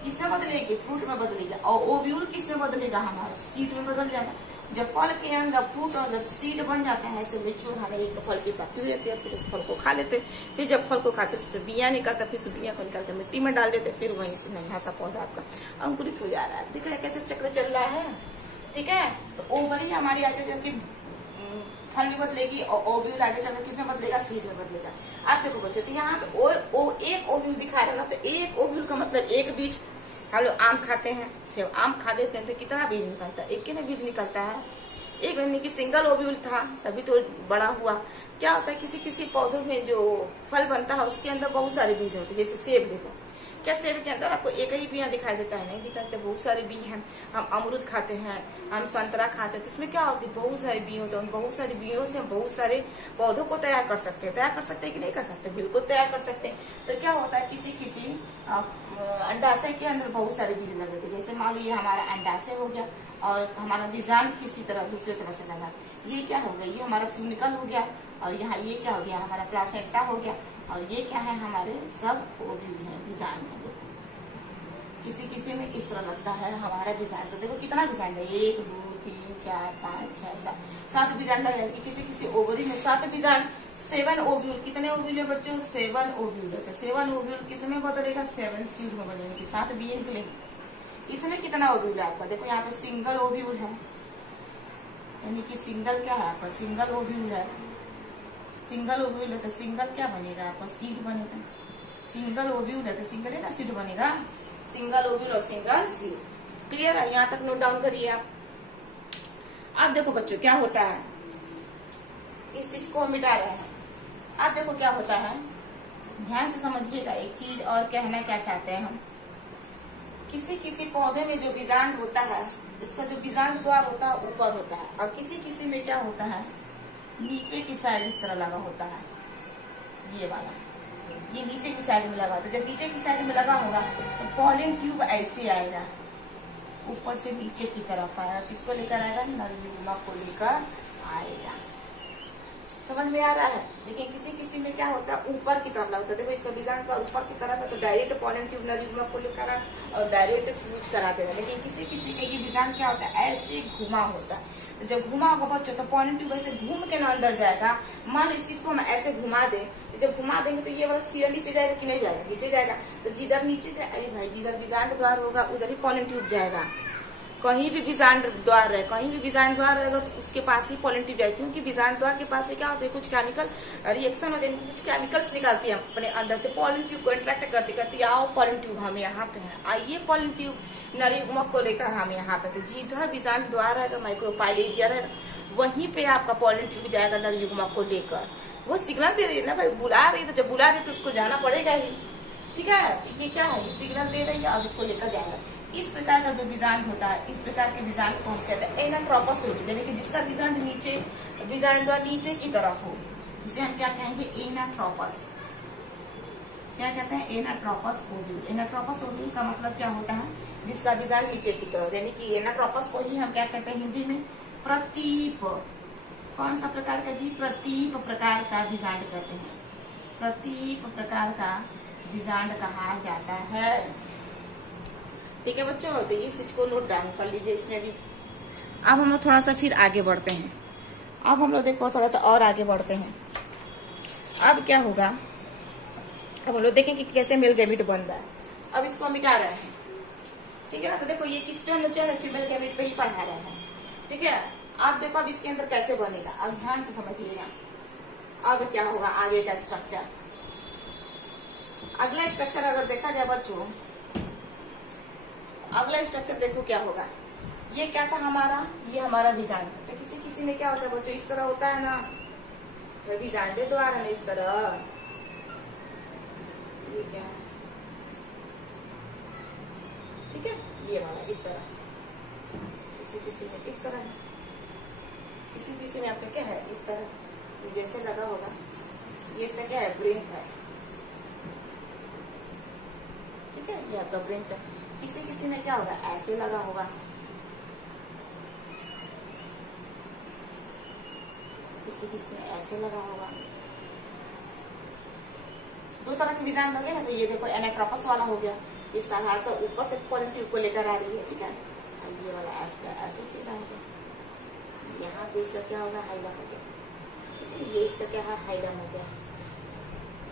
किसमें बदलेगी? फ्रूट में बदलेगी। और ओव्यूल किसमें बदलेगा? हमारा सीड में बदल जाएगा। जब फल के अंदर फ्रूट और जब सीड बन जाता है तो बच्चों हमें एक फल की प्राप्ति हो जाती है। फिर उस फल को खा लेते, फिर जब फल को खाते उस पर बिया निकलता, फिर उस बिया को निकाल कर मिट्टी में डाल देते, फिर वहीं से नन्हा सा पौधा आपका अंकुरित हो जा रहा है। दिख रहा है कैसे चक्र चल रहा है? ठीक है, तो ओवरी हमारी आगे चल के फल में बदलेगी और ओव्यूल आगे चल के किसमें बदलेगा? सीड में बदलेगा। आप देखो बच्चों, तो यहाँ पे एक ओव्यूल दिखा रहा है ना, तो एक ओव्यूल का मतलब एक बीज। हम लोग आम खाते हैं, जब आम खा देते हैं तो कितना बीज निकलता है? एक के ना बीज निकलता है। एक यानी कि सिंगल ओव्यूल था तभी तो बड़ा हुआ। क्या होता है, किसी किसी पौधों में जो फल बनता है उसके अंदर बहुत सारे बीज होते हैं। जैसे सेब देखो, क्या सेब के अंदर आपको एक ही बिया दिखाई देता है? नहीं दिखाते, बहुत सारे बी हैं। हम अमरूद खाते हैं, हम संतरा खाते हैं, तो इसमें क्या होती है? बहुत सारे बी होते हैं। बहुत सारे बीजों से हम बहुत सारे पौधों को तैयार कर सकते हैं। तैयार कर सकते हैं कि नहीं कर सकते? बिल्कुल तैयार कर सकते हैं। तो क्या होता है, किसी किसी अंडाशय के अंदर बहुत सारे बीज लगे थे। जैसे मान लो ये हमारा अंडाशय हो गया और हमारा बीजांड किसी तरह दूसरे तरह से लगा। ये क्या हो गया? ये हमारा फ्यूनिकल हो गया। और यहाँ ये क्या हो गया? हमारा प्लासेंटा हो गया। और ये क्या है? हमारे सब ओव्यूल है, बीजांड है। देखो किसी किसी में इस तरह लगता है हमारा बीजांड। तो देखो कितना बीजांड है? 1 2 3 4 5 6 7 बीजांड लगे। किसी किसी ओवरी में 7 बीजांड, 7 ओव्यूल। कितने ओव्यूल है बच्चों? 7 ओव्यूल है। तो 7 ओव्यूल किसमें बदलेगा? 7 सीड में बदलेंगे, 7 बीज निकलेंगे। इसमें कितना ओव्यूल है आपका? देखो यहाँ पे सिंगल ओव्यूल है, यानी कि सिंगल क्या है आपका? सिंगल ओव्यूल है। सिंगल ओव्यूल है तो सिंगल क्या बनेगा आपका? सीड बनेगा। सिंगल ओव्यूल है तो सिंगल है ना, सीड बनेगा। सिंगल ओव्यूल और सिंगल सीड। क्लियर है? यहाँ तक नोट डाउन करिए आप। अब देखो बच्चों क्या होता है, इस चीज को हम मिटा रहे हैं। अब देखो क्या होता है, ध्यान से समझिएगा एक चीज। और कहना क्या चाहते हैं हम, किसी किसी पौधे में जो बीजांड होता है उसका जो बीजांड द्वार होता है ऊपर होता है, और किसी किसी में क्या होता है? नीचे की साइड इस तरह लगा होता है। ये वाला ये नीचे की साइड में लगा होता है। जब नीचे की साइड में लगा होगा तो पॉलन ट्यूब ऐसे आएगा, ऊपर से नीचे की तरफ आएगा। किसको लेकर आएगा? नरयुग्मा को लेकर आएगा। समझ में आ रहा है? लेकिन किसी किसी में क्या होता है? ऊपर की तरफ लगता है। देखो इसका बीजांड का ऊपर की तरफ है तो डायरेक्ट पॉलन ट्यूब नरयुग्मा को लेकर और डायरेक्ट फ्यूज करा देगा। लेकिन किसी किसी में ये बीजांड क्या होता है? ऐसे घुमा होता है। तो जब घुमा होगा बच्चों तो पॉलन ट्यूब ऐसे घूम के ना अंदर जाएगा। मान इस चीज को हम ऐसे घुमा दें, जब घुमा देंगे तो ये वाला सीधा नीचे जाएगा कि नहीं जाएगा? नीचे जाएगा। तो जिधर नीचे जाए, अरे भाई जिधर बीजांड द्वार होगा उधर ही पॉलन ट्यूब जाएगा। कहीं भी बीजांड द्वार है, कहीं भी बीजांड द्वार रहेगा उसके पास ही पॉलन ट्यूब जाएगी। क्योंकि बीजांड द्वार के पास से क्या होता है? कुछ केमिकल रिएक्शन होते हैं, कुछ केमिकल्स निकालती है अपने अंदर से, पॉलन ट्यूब को इंटरेक्ट करती आओ पॉलन ट्यूब हम यहाँ पे है, आइए पॉलन ट्यूब नरयुग्मक को लेकर हम यहाँ पे। तो जिधर बीजांड द्वार रहेगा, माइक्रोपाइल एरिया रहेगा, वहीं पे आपका पॉलन ट्यूब जाएगा नरयुग्मक को लेकर। वो सिग्नल दे रही है ना भाई, बुला रही है, तो जब बुला रही तो उसको जाना पड़ेगा ही। ठीक है, तो ये क्या है? ये सिग्नल दे रही है, अब इसको लेकर जाएगा। इस प्रकार का जो बीजांड होता है, इस प्रकार के बीजांड को हम कहते हैं एनाट्रोपस ओव्यूल, यानी कि जिसका बीजांड नीचे, बीजांड द्वार नीचे की तरफ हो, इसे हम क्या कहेंगे? एनाट्रोपस। क्या कहते हैं? Anatropous ovule. एनाट्रोपस ओव्यूल का मतलब क्या होता है? जिसका बीजांड नीचे की तरफ, यानी कि एनाट्रोपस को ही हम क्या कहते हैं हिंदी में? प्रतीप। कौन सा प्रकार का जी? प्रतीप प्रकार का बीजांड कहते हैं। प्रतीप प्रकार का बीजांड कहा जाता है। ठीक है बच्चों, तो इस चीज को नोट डाउन कर लीजिए इसमें भी। अब हम लोग थोड़ा सा फिर आगे बढ़ते हैं। अब हम लोग देखो थोड़ा सा और आगे बढ़ते हैं। अब क्या होगा? अब हम लोग देखेंगे कि कैसे मेल गैमेट बन रहा है। अब इसको हम मिटा रहे हैं। ठीक है ना? तो देखो ये किस पे हम लोग चल फीमेल गैमेट पे ही पढ़ा रहे हैं। ठीक है, आप देखो अब इसके अंदर कैसे बनेगा, अब ध्यान से समझिएगा। अब क्या होगा आगे का स्ट्रक्चर? अगला स्ट्रक्चर अगर देखा जाए बच्चों, अगला स्ट्रक्चर देखो क्या होगा। ये क्या था हमारा? ये हमारा बीजांड। तो किसी किसी में क्या होता है बच्चों? इस तरह होता है ना, बीजांड द्वारा ना इस तरह। ये क्या है? ठीक है, ये वाला इस तरह, किसी किसी में इस तरह है, किसी किसी में आपका क्या है इस तरह जैसे लगा होगा, ये इसका क्या है ब्रेन है, ठीक है, ये आपका ब्रेन है। किसी किसी में क्या होगा ऐसे लगा होगा, किसी किसी में ऐसे लगा होगा। दो तरह के बीजांड हो गए ना, तो ये देखो एनाट्रोपस वाला हो गया, ये साधारणतः ऊपर तक पॉलिट्यूब को लेकर आ रही है, ठीक है। ये वाला ऐसे सीधा हो गया, यहाँ पे इसका क्या होगा हाइलम हो गया, ये इसका क्या है हाइलम हो गया,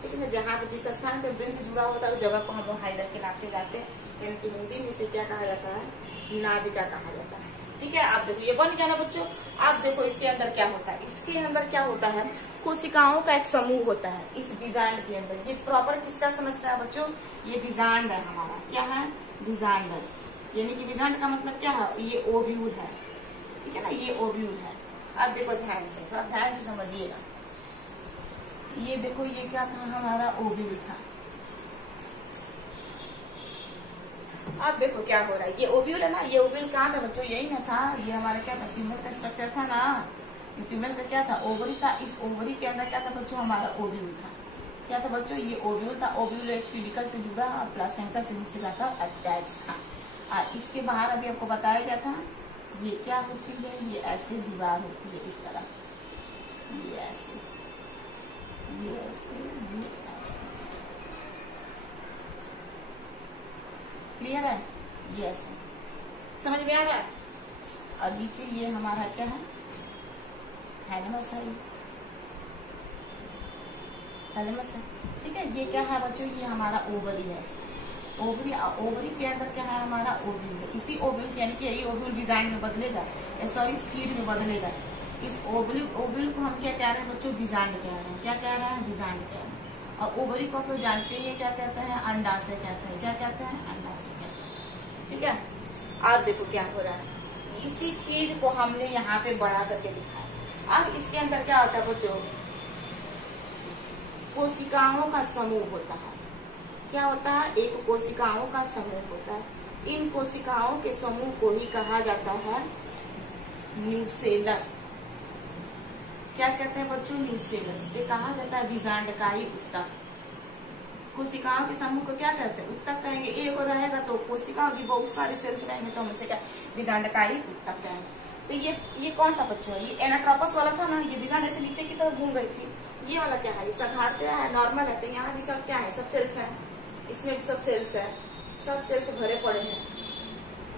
ठीक है ना। जहाँ पे जिस स्थान पे वृंत जुड़ा होता है उस जगह को हम लोग हाइलम के नाम से जानते हैं, यानी कि हिंदी में इसे क्या कहा जाता है, नाभिका कहा जाता है, ठीक है। आप देखो ये बन गया ना बच्चों। आप देखो इसके अंदर क्या होता है, इसके अंदर क्या होता है, कोशिकाओं का एक समूह होता है इस बीजांड के अंदर। ये प्रॉपर किसका समझता है बच्चों, ये बीजांड है हमारा, क्या है बीजांड है, यानी कि बीजांड का मतलब क्या है, ये ओव्यूल है, ठीक है ना, ये ओव्यूल है। अब देखो ध्यान से, थोड़ा ध्यान से समझिएगा, ये देखो ये क्या था हमारा ओव्यूल था। अब देखो क्या हो रहा है, ये ओव्यूल है ना, ये ओव्यूल कहाँ था बच्चों, यही ना था, ये हमारा क्या था फीमेल का स्ट्रक्चर था ना, फीमेल का क्या था ओवरी था, इस ओवरी के अंदर क्या था बच्चों हमारा ओव्यूल था। क्या था बच्चों, ये ओव्यूल था, ओव्यूल एक फिजिकल से जुड़ा और प्लासेंटा से नीचे जाकर अटैच था। इसके बाहर अभी आपको बताया गया था, ये क्या होती है, ये ऐसे दीवार होती है इस तरह, ये ऐसे, ये ऐसे, ये ऐसे, क्लियर है, ये ऐसे समझ में आ रहा है। और नीचे ये हमारा क्या है थैलेमस है, थैलेमस है, ठीक है। ये क्या है बच्चों, ये हमारा ओवरी है, ओवरी, ओवरी के अंदर क्या है हमारा ओव्यूल है। इसी ओव्यूल यानी कि यही ओव्यूल डिजाइन में बदलेगा, सॉरी सीड में बदलेगा। इस ओव्यूल को हम क्या कह रहे हैं बच्चों, बीजांड कह रहे हैं, क्या कह रहे हैं बीजांड कह रहे हैं। और ओवरी को आप लोग जानते हैं क्या कहते हैं, अंडाशय कहते हैं, क्या कहते हैं अंडाशय कहते हैं, ठीक है। अब देखो क्या हो रहा है, इसी चीज को हमने यहाँ पे बढ़ा करके दिखाया। अब इसके अंदर क्या होता है बच्चों, कोशिकाओं का समूह होता है, क्या होता है, एक कोशिकाओं का समूह होता है। इन कोशिकाओं के समूह को ही कहा जाता है न्यूसेलस। क्या कहते हैं बच्चों, न्यूसेलस। इसे कहा जाता है बीजांडकाई उत्तक। कोशिकाओं के समूह को क्या कहते हैं, उत्तक कहेंगे। एक रहेगा तो कोशिका की बहुत सारे सेल्स रहेंगे तो हम उसे क्या बीजांडकाई उत्तक कहेंगे। तो ये कौन सा बच्चों है, ये एनाट्रोपस वाला था ना, ये बीजांड ऐसे नीचे की तरफ घूम गई थी। ये वाला क्या है, ये साधारण है, नॉर्मल है, तो यहाँ भी सब क्या है, सब सेल्स है, इसमें भी सब सेल्स है, सब सेल्स भरे पड़े हैं,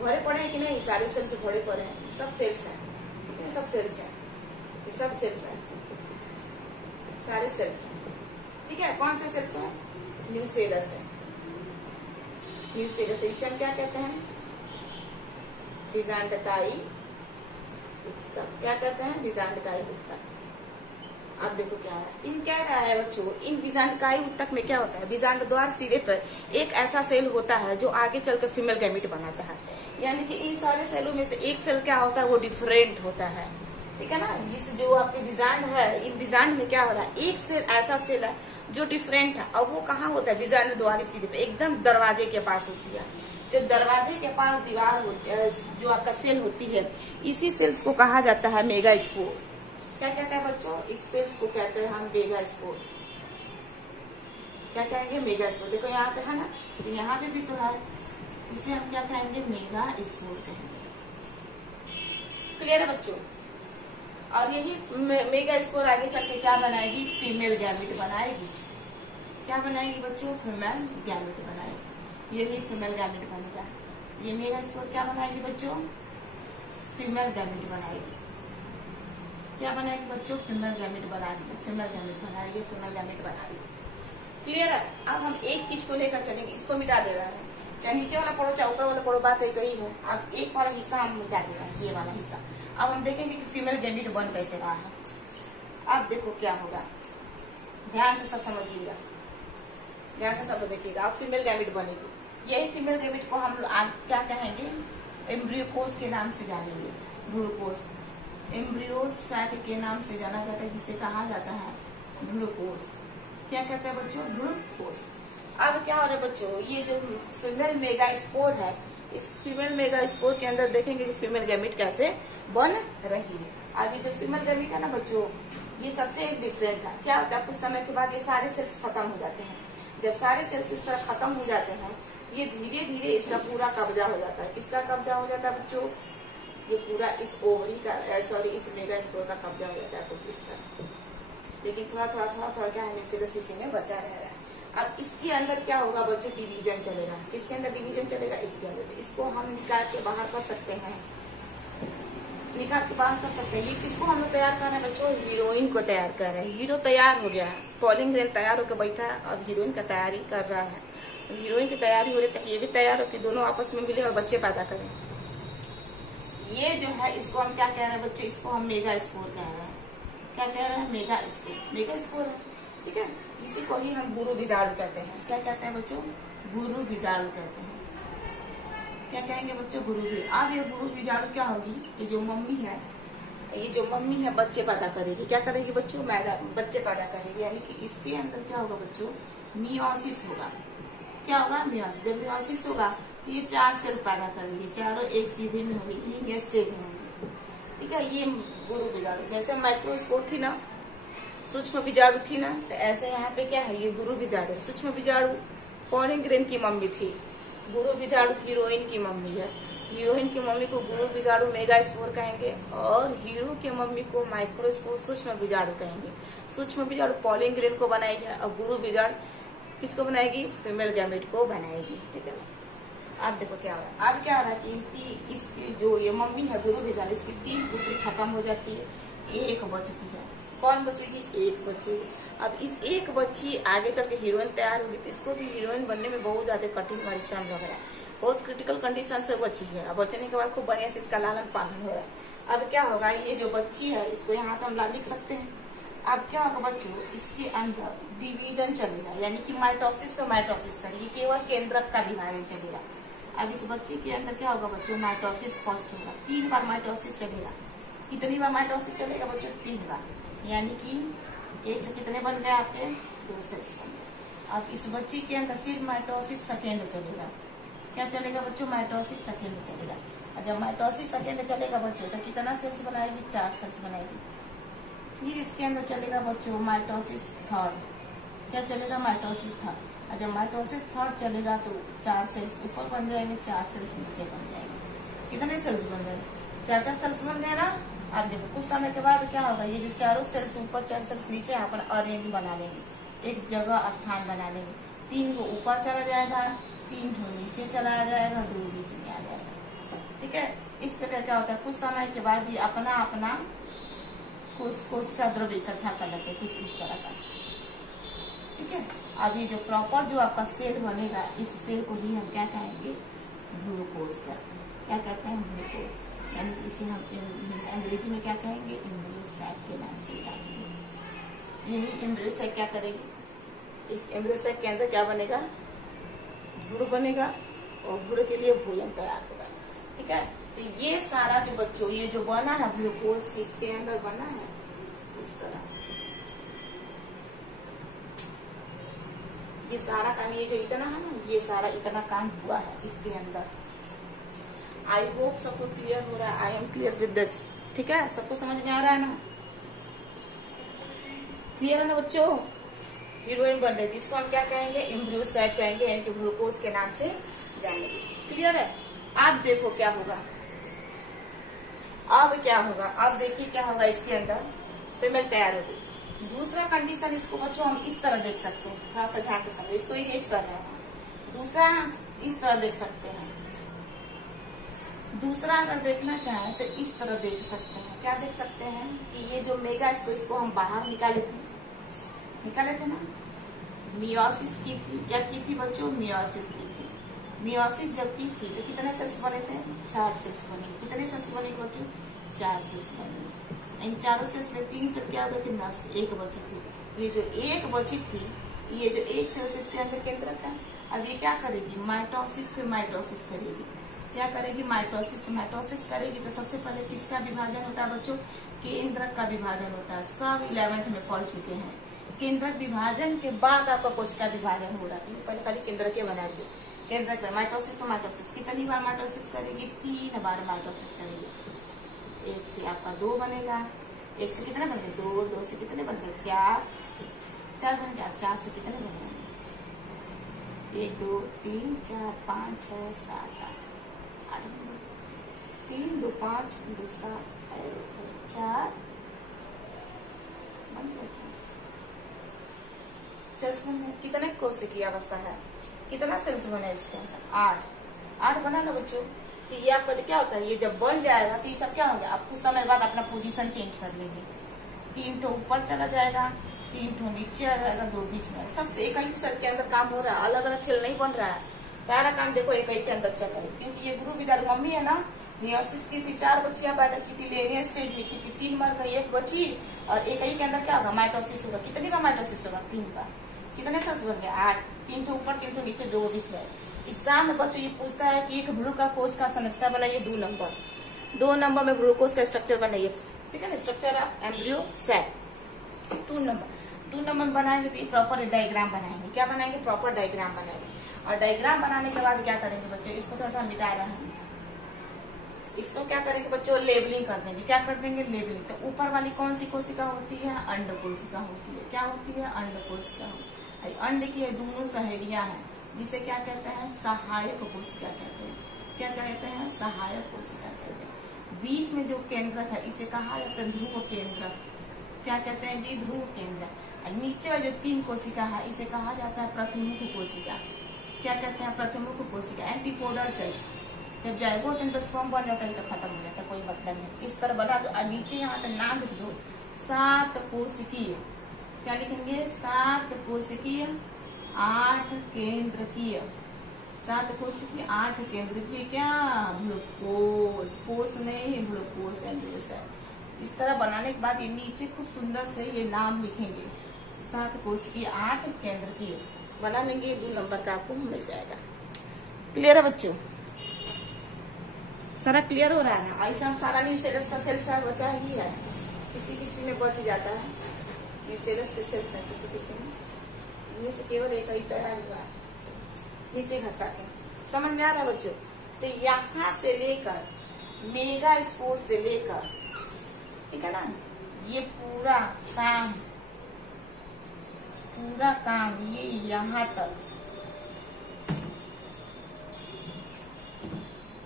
भरे पड़े हैं कि नहीं, सारे सेल्स भरे पड़े हैं, सब सेल्स है, ठीक है, सब सेल्स है, ये सब सेल्स है, सारे सेल्स है, ठीक है। कौन से सेल्स है, न्यूसेलस है, न्यूसेलस है। इसे हम क्या कहते हैं, बीजांडकाई उत्तक। क्या कहते हैं, बीजांडकाई उत्तक। अब देखो क्या है, इन क्या रहा है बच्चों, इन बीजांडकाई उत्तक में क्या होता है, बीजांड द्वार सिरे पर एक ऐसा सेल होता है जो आगे चलकर फीमेल गैमीट बनाता है। यानी कि इन सारे सेलों में से एक सेल क्या होता है, वो डिफरेंट होता है, ठीक है ना। इस जो आपके बीजांड है, इन बीजांड में क्या हो रहा है, एक सेल ऐसा सेल है जो डिफरेंट है, और वो कहाँ होता है, बीजांड द्वार सिरे पे, एकदम दरवाजे के पास होती है। जो दरवाजे के पास दीवार होती है, जो आपका सेल होती है, इसी सेल्स को कहा जाता है मेगास्पोर। क्या कहते हैं बच्चों, इस सेल्स को कहते हैं हम मेगास्पोर। क्या कहेंगे, मेगास्पोर। देखो यहाँ पे है ना, तो यहाँ पे भी तो है, इसे हम क्या कहेंगे, मेगास्पोर कहेंगे। क्लियर है बच्चों। और यही मेगास्पोर आगे चल के क्या बनाएगी, फीमेल गैमेट बनाएगी। क्या बनाएगी बच्चों, फीमेल गैमेट बनाएगी। यही फीमेल गैमेट बनेगा। ये मेगास्पोर क्या बनाएगी बच्चों, फीमेल गैमेट बनाएगी। क्या बनाएगी बच्चों, फीमेल गैमेट बनाएगी, फीमेल गैमेट बनाएगी, फीमेल गैमेट बनाएगी। क्लियर है। अब हम एक चीज को लेकर चलेंगे, इसको मिटा दे रहा है, चाहे नीचे वाला पढ़ो चाहे ऊपर वाला पढ़ो, बात एक ही है। अब एक वाला हिस्सा हम मिटा दे रहे हैं, ये वाला हिस्सा। अब हम देखेंगे कि फीमेल गैमेट बन कैसे रहा है। अब देखो क्या होगा, ध्यान से सब समझिएगा, ध्यान से सब देखिएगा। अब फीमेल गैमेट बनेगी। यही फीमेल गैमेट को हम क्या कहेंगे, एम्ब्रियोकोस के नाम से जानेंगे, भ्रूणकोश। एम्ब्रियो सैक के नाम से जाना जाता है, जिसे कहा जाता है भ्रूणकोश। क्या कहते हैं बच्चों, भ्रूणकोश। अब क्या हो रहा है बच्चों, ये जो फीमेल मेगास्पोर है, इस फीमेल मेगा स्पोर के अंदर देखेंगे कि फीमेल गैमेट कैसे बन रही है। अब ये जो फीमेल गैमेट है ना बच्चों, ये सबसे एक डिफरेंट है। क्या होता है, कुछ समय के बाद ये सारे सेल्स खत्म हो जाते हैं। जब सारे सेल्स इस तरह खत्म हो जाते हैं, ये धीरे धीरे इसका पूरा कब्जा हो जाता है। किसका कब्जा हो जाता है बच्चों? ये पूरा इस ओवरी का इस मेगा स्पोर का कब्जा हो जाता है कुछ इस तरह। लेकिन थोड़ा क्या है, न्यूक्लियस इसी में बचा रह रहा है। अब इसके अंदर क्या होगा बच्चों? डिवीजन चलेगा। किसके अंदर डिवीजन चलेगा? इसके अंदर। इसको हम निकाल के बाहर कर सकते हैं, निकाल के बाहर कर सकते हैं। ये किसको हम लोग तैयार कर रहे हैं बच्चों? हीरोइन को तैयार कर रहे हैं। हीरो तैयार हो गया है, पॉलिंग ग्रेन तैयार होकर बैठा है, अब हीरोइन का तैयारी कर रहा है। हीरोइन की तैयारी हो रही है, ये भी तैयार हो कि दोनों आपस में मिले और बच्चे पैदा करें। ये जो है इसको हम क्या कह रहे हैं बच्चों? इसको हम मेगा स्पोर कह रहे हैं। क्या कह रहे हैं? Mega spore. मेगा स्पोर है, ठीक है। इसी को ही हम गुरु बीजाणु कहते हैं। क्या कहते हैं बच्चों? गुरु बीजाणु कहते हैं। क्या कहेंगे बच्चों? गुरु बीजाणु। अब ये गुरु बीजाणु क्या होगी? ये जो मम्मी है बच्चे पैदा करेगी। क्या करेगी बच्चों? बच्चे पैदा करेगी। यानी कि इसके अंदर क्या होगा बच्चों? मियोसिस होगा। क्या होगा? मियोसिस। जब मियोसिस होगा तो ये 4 सेल पैदा करेंगे, चारों एक सीधे में होगी, ये स्टेज में होंगे, ठीक है। ये गुरु बीजाणु। जैसे माइक्रोस्पोर थी ना, सूक्ष्म बीजाणु थी ना, तो ऐसे यहाँ पे क्या है? ये गुरु बीजाणु। सूक्ष्म बीजाणु पॉलिंग ग्रेन की मम्मी थी, गुरु बीजाणु हीरोइन की मम्मी है। हीरोइन की मम्मी को गुरु बीजाणु मेगा स्पोर कहेंगे और हीरो की मम्मी को माइक्रोस्पोर सूक्ष्म बीजाणु कहेंगे। सूक्ष्म बीजाणु पॉलिंग ग्रेन को बनाएगी और गुरु बीजाणु किसको बनाएगी? फीमेल गैमेट को बनाएगी, ठीक है। अब देखो क्या हो रहा है। अब क्या हो रहा है कि इसकी जो ये मम्मी है गुरु बीजाणु, इसकी 3 पुत्री खत्म हो जाती है, एक बचती है। कौन बचेगी? एक बचेगी। अब इस एक बच्ची आगे चल के हीरोइन तैयार होगी, तो इसको भी हीरोइन बनने में बहुत ज्यादा कठिन परिश्रम लग रहा है। बहुत क्रिटिकल कंडीशन से बची है। अब बचने के बाद खूब बढ़िया से इसका लालन पालन हो रहा है। अब क्या होगा? ये जो बच्ची है इसको यहाँ पे हम लिख सकते हैं। अब क्या होगा बच्चों? इसके अंदर डिवीजन चलेगा, यानी कि माइटोसिस पे माइटोसिस करेगी, केवल केंद्रक का विभाजन चलेगा। अब इस बच्ची के अंदर क्या होगा बच्चों? माइटोसिस फर्स्ट होगा। 3 बार माइटोसिस चलेगा। कितनी बार माइटोसिस चलेगा बच्चों? 3 बार। यानी कि एक से कितने बन गए आपके? 2 सेल्स बन गए। अब इस बच्ची के अंदर फिर माइटोसिस सेकेंड चलेगा। क्या चलेगा बच्चों? माइटोसिस सेकेंड चलेगा। और जब माइटोसिस सेकेंड चलेगा बच्चों तो कितना सेल्स बनाएगी? 4 सेल्स बनाएगी। फिर इसके अंदर चलेगा बच्चों माइटोसिस थर्ड। क्या चलेगा? Mitosis third. और जब माइटोसिस थर्ड चलेगा तो 4 सेल्स ऊपर बन जाएंगे, 4 सेल्स नीचे बन जाएंगे। कितने सेल्स बन जाएंगे? 4 सेल्स बन गए ना। अब देखो कुछ समय के बाद क्या होगा? ये जो चारों सेल्स ऊपर 4 सेल्स नीचे यहाँ पर अरेंज बना लेंगे, एक जगह स्थान बना लेंगे। 3 को ऊपर चला जाएगा, 3 को नीचे चला जाएगा, 2 बीच में आ जाएगा, ठीक है। इस प्रकार क्या होता है? कुछ समय के बाद ये अपना अपना कोशिका द्रव्य इकट्ठा कर लेते हैं, कुछ इस तरह का, ठीक है। अभी जो प्रॉपर जो आपका सेल बनेगा, इस सेल को ही हम क्या कहेंगे? ग्लूकोज कहते हैं। क्या कहते हैं? ग्लूकोज। यानी इसे हम अंग्रेजी में क्या कहेंगे? एम्ब्रियो सैक के नाम से जानेंगे। यही एम्ब्रियो सैक क्या करेगी? इस एम्ब्रियो सैक के अंदर क्या बनेगा? गुड़ बनेगा और गुड़ के लिए भोजन तैयार होगा, ठीक है। तो ये सारा जो बच्चों ये जो बना है ग्लूकोज इसके अंदर बना है इस तरह। ये सारा काम, ये जो इतना है ना, ये सारा इतना काम हुआ है इसके अंदर। आई होप सबको क्लियर हो रहा है। I am clear with this, ठीक है। सबको समझ में आ रहा है ना? क्लियर है ना बच्चों? हीरोइन बन रही थी, इसको हम क्या कहेंगे? एम्ब्रियो सैक कहेंगे, यानी कि ग्लूकोज के नाम से जानेंगे। क्लियर है? अब देखो क्या होगा। अब क्या होगा? अब देखिए क्या होगा। इसके अंदर फीमेल तैयार होगी। दूसरा कंडीशन इसको बच्चों हम इस तरह देख सकते हैं, थोड़ा सा ध्यान से समझो, इसको इरेज कर रहे हैं। दूसरा इस तरह देख सकते हैं। दूसरा अगर देखना चाहें तो इस तरह देख सकते हैं। क्या देख सकते हैं? कि ये जो मेगा इसको हम बाहर निकाले थे ना। मियोसिस की थी। क्या की थी बच्चों? मियोसिस की थी। मियोसिस जब की थी तो कितने सेल्स बने थे? 4 सेल्स बने। कितने सेल्स बने बच्चों? 4 सेल्स बने। इन चारों सेल्स में 3 सेल क्या हो गए थे? नष्ट। एक बची थी। ये जो एक बची थी, ये जो एक सेल्स इसके अंदर केंद्रक है। अब ये क्या करेगी? माइटोसिस पे माइटोसिस करेगी। क्या करेगी? माइटोसिस पे माइटोसिस करेगी। तो सबसे पहले किसका विभाजन होता है बच्चों? केंद्रक का विभाजन होता है। सब 11th में पढ़ चुके हैं। केंद्रक विभाजन के बाद आपका कोशिका विभाजन हो रहा है। पहले खाली केंद्रक के बना दिए। केंद्रक में माइटोसिस तो माइटोसिस कितनी बार माइटोसिस करेगी? 3 बार माइटोसिस करेगी। 1 से आपका 2 बनेगा, 1 से कितने बन गए? 2, 2 से कितने बन गए? 4, 4 बन गया। 4 से कितने बन गए? 1, 2, 3, 4, 5, 6, 7, 8, 3, 2, 5, 2, 7, 4 बन गया। सेल्स बन गए। कितने कोशिकीय अवस्था है? कितना सेल्स बना है इसके अंदर? 8 बना ना बच्चों। तो ये आपका क्या होता है, ये जब बन जाएगा तो ये सब क्या होगा, आप कुछ समय बाद अपना पोजीशन चेंज कर लेंगे। 3 ऊपर चला जाएगा, 3 नीचे आ जाएगा, 2 बीच में। सबसे एक ही सेल के अंदर काम हो रहा है, अलग अलग सेल नहीं बन रहा है। सारा काम देखो एक के अंदर चल रहा है। क्योंकि ये गुरु बिचारी मम्मी है ना, मियोसिस की थी, 4 बच्चियां पैदा की थी, लेनियर स्टेज में की थी, 3 मर गई, 1 बची, और एक ही के अंदर क्या होगा? माइटोसिस होगा। कितनी बार माइटोसिस होगा? 3 बार। कितने सेल्स बन गए? 8। 3 ऊपर, 3 नीचे, 2 बीच में। एग्जाम में बच्चों ये पूछता है कि एक भ्रूण का कोष का संरचना बनाइए 2 नंबर। 2 नंबर में भ्रूण कोष का स्ट्रक्चर बनाइए, ठीक है ना, structure of embryo cell. 2 number में बनाएंगे तो ये प्रॉपर डायग्राम बनाएंगे। क्या बनाएंगे? प्रॉपर डायग्राम बनाएंगे। और डायग्राम बनाने के बाद क्या करेंगे बच्चों? इसको थोड़ा सा मिटा रहा है, इसको क्या करेंगे बच्चों? लेबलिंग कर देंगे। क्या कर देंगे? लेबलिंग। तो ऊपर वाली कौन सी कोशिका होती है? अंड कोशिका होती है। क्या होती है? अंड कोशिका। अंड की दोनों सहेलियां हैं, जिसे क्या कहते हैं? सहायक कोशिका कहते हैं। क्या कहते हैं? सहायक कोशिका कहते हैं। बीच में जो केंद्रक है इसे कहा जाता है ध्रुव केंद्रक। क्या कहते हैं जी? ध्रुव केंद्रक। और नीचे वाली जो 3 कोशिका है इसे कहा जाता है प्रतिमुख कोशिका। क्या कहते हैं? प्रतिमुख कोशिका। Antipodal cells. जब जाइगोट एंडोस्पर्म बन जाता है तो खत्म हो जाता है, कोई मतलब नहीं। इस तरह बना दो। नीचे यहाँ पे नाम लिख दो 7 कोशिकीय। क्या लिखेंगे? 7 कोशिकीय 8 केंद्रकीय। 7 कोशिकीय 8 केंद्रकीय। क्या? ग्लूकोज। कोष नहीं, ग्लूकोज एम्ब्रियो सेल। इस तरह बनाने के बाद ये नीचे खूब सुंदर से ये नाम लिखेंगे। 7 कोशिकीय 8 केंद्रकीय बना लेंगे, 2 नंबर का आपको मिल जाएगा। क्लियर है बच्चों? सारा क्लियर हो रहा है ना? ऐसा हम सारा न्यूसेलस का सेल्स बचा ही है, किसी किसी में बच जाता है न्यूसेलस के सेल्स है, किसी किसी में। ये से केवल एक ही तैयार हुआ है, नीचे घसा के। समझ में आ रहा है बच्चों? तो यहाँ से लेकर मेगा स्पोर से लेकर, ठीक है ना, ये पूरा काम ये यहाँ तक,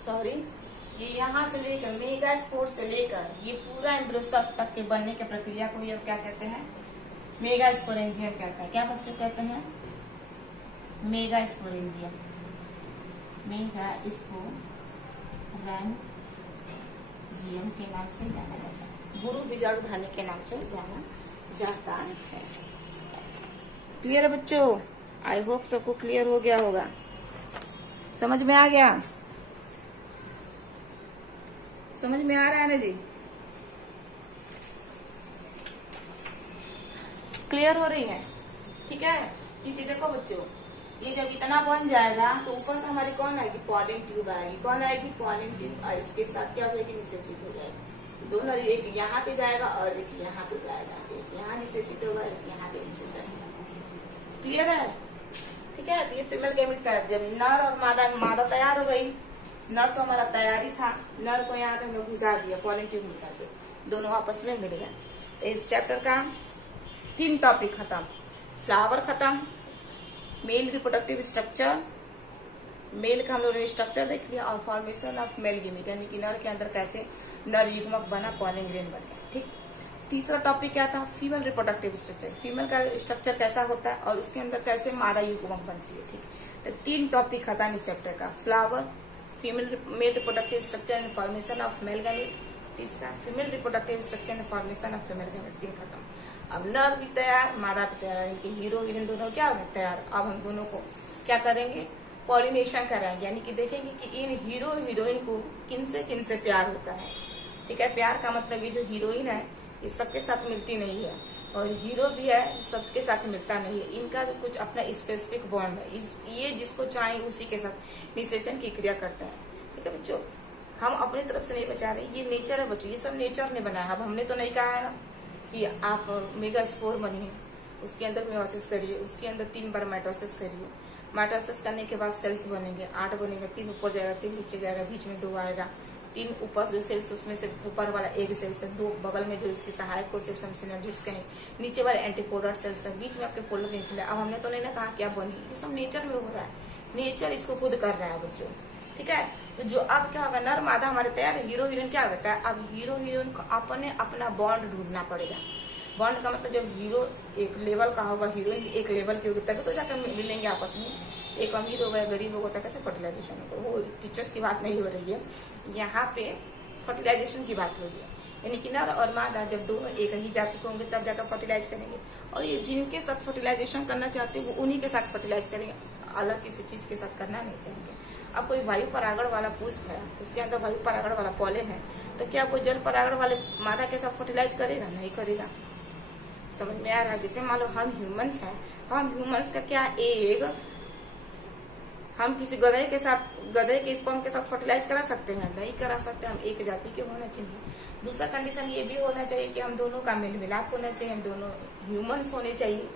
सॉरी, ये यहाँ से लेकर मेगा स्पोर से लेकर ये पूरा एम्ब्रियो तक के बनने की प्रक्रिया को ये क्या कहते हैं? मेगा स्पोरेंजियम कहते हैं। क्या बच्चों कहते हैं? Mega sporangium. मेगा स्पोरेंजियम के नाम से जाना जाता है, गुरु बीजाणुधानी के नाम से जाना जाता है। क्लियर है बच्चों? आई होप सबको क्लियर हो गया होगा, समझ में आ गया? समझ में आ रहा है ना जी? क्लियर हो रही है? ठीक है। क्योंकि देखो बच्चों, ये जब इतना बन जाएगा तो ऊपर से हमारी कौन आएगी? पॉलिन ट्यूब आएगी। कौन आएगी? Pollen tube. इसके साथ क्या हो जाएगी? निषेचित हो जाएगी। तो दोनों, एक यहाँ पे जाएगा और एक यहाँ पे जाएगा, एक यहाँ निषेचित होगा, एक यहाँ पे निषेचित होगा। क्लियर है? ठीक है। तो ये फीमेल गैमेट का जब नर और मादा तैयार हो गई, नर तो हमारा तैयारी था, नर को यहाँ पे हमने घुसा दिया पॉलिन ट्यूब निकाल के, दोनों आपस में मिल गए। तो इस चैप्टर का 3 टॉपिक खत्म। फ्लावर खत्म, मेल रिप्रोडक्टिव स्ट्रक्चर, मेल का हम लोगों ने स्ट्रक्चर देख लिया, और फॉर्मेशन ऑफ मेल गैमेट, यानी कि नर के अंदर कैसे नर युग्मक बना, पॉलिन ग्रेन बन गया। ठीक। तीसरा टॉपिक क्या था? फीमेल रिप्रोडक्टिव स्ट्रक्चर, फीमेल का स्ट्रक्चर कैसा होता है और उसके अंदर कैसे मादा युग्मक बनती है। ठीक। तो 3 टॉपिक खत्म इस चैप्टर का। Flower, female male reproductive structure and formation of male gamete, तीसरा female reproductive structure and formation of female gamete. 3 खत्म। अब नर भी तैयार, मादा भी तैयार, इनके हीरो हीरोइन दोनों क्या हो गए? तैयार। अब हम दोनों को क्या करेंगे? पॉलिनेशन कराएंगे, यानी कि देखेंगे कि इन हीरो हीरोइन को किन से प्यार होता है। ठीक है। प्यार का मतलब ये जो हीरोइन है ये सबके साथ मिलती नहीं है, और हीरो भी है सबके साथ मिलता नहीं है। इनका भी कुछ अपना स्पेसिफिक बॉन्ड है, ये जिसको चाहे उसी के साथ निषेचन की क्रिया करता है। ठीक है बच्चों, हम अपनी तरफ से नहीं बचा रहे, ये नेचर है बच्चों, ये सब नेचर ने बनाया। अब हमने तो नहीं कहा है ना कि आप मेगा स्पोर बनिए, उसके अंदर मेयोसिस करिए, उसके अंदर 3 बार माइटोसिस करिए। माइटोसिस करने के बाद सेल्स बनेंगे, 8 बनेंगे, 3 ऊपर जाएगा, 3 नीचे जाएगा, बीच में 2 आएगा, 3 ऊपर जो सेल्स उसमें से ऊपर वाला एग सेल्स है, 2 बगल में जो इसकी सहायक को सेल्स हम सिनर्जिड्स कहें, नीचे वाले एंटीपोडर सेल्स है, बीच में आपके पोलर न्यूक्लियस। अब हमने तो नहीं ना कहा क्या बनी, ये सब नेचर में हो रहा है, नेचर इसको खुद कर रहा है बच्चों, ठीक है। तो जो अब क्या होगा, नर मादा हमारे तैयार है, हीरो हीरोइन क्या होता है, अब हीरो हीरोइन को अपने अपना बॉन्ड ढूंढना पड़ेगा। बॉन्ड का मतलब जब हीरो एक लेवल का होगा, हीरोइन एक लेवल की होगी, तभी तो जाकर मिलेंगे आपस में। एक अमीर होगा, गरीब होगा, तो कैसे फर्टिलाइजेशन होगा, वो टीचर्स की बात नहीं हो रही है, यहाँ पे फर्टिलाइजेशन की बात हो रही है। यानी कि नर और मादा जब दोनों एक ही जाति के होंगे तब जाकर फर्टिलाइज करेंगे, और ये जिनके साथ फर्टिलाइजेशन करना चाहते हैं वो उन्हीं के साथ फर्टिलाइज करेंगे, अलग किसी चीज के साथ करना नहीं चाहेंगे। अब कोई वायु परागण वाला पुष्प है, उसके अंदर वायु परागण वाला पॉलन है, तो क्या कोई जल परागण वाले मादा के साथ फर्टिलाइज करेगा? नहीं करेगा। समझ में आ रहा है? जैसे मान लो हम ह्यूमंस हैं, हम ह्यूमंस का क्या एग हम किसी गधे के साथ, गधे के स्पर्म के साथ फर्टिलाइज करा सकते हैं? नहीं करा सकते। हम एक जाति के होना चाहिए। दूसरा कंडीशन ये भी होना चाहिए कि हम दोनों का मेल मिलाप होना चाहिए, हम दोनों ह्यूमंस होने चाहिए,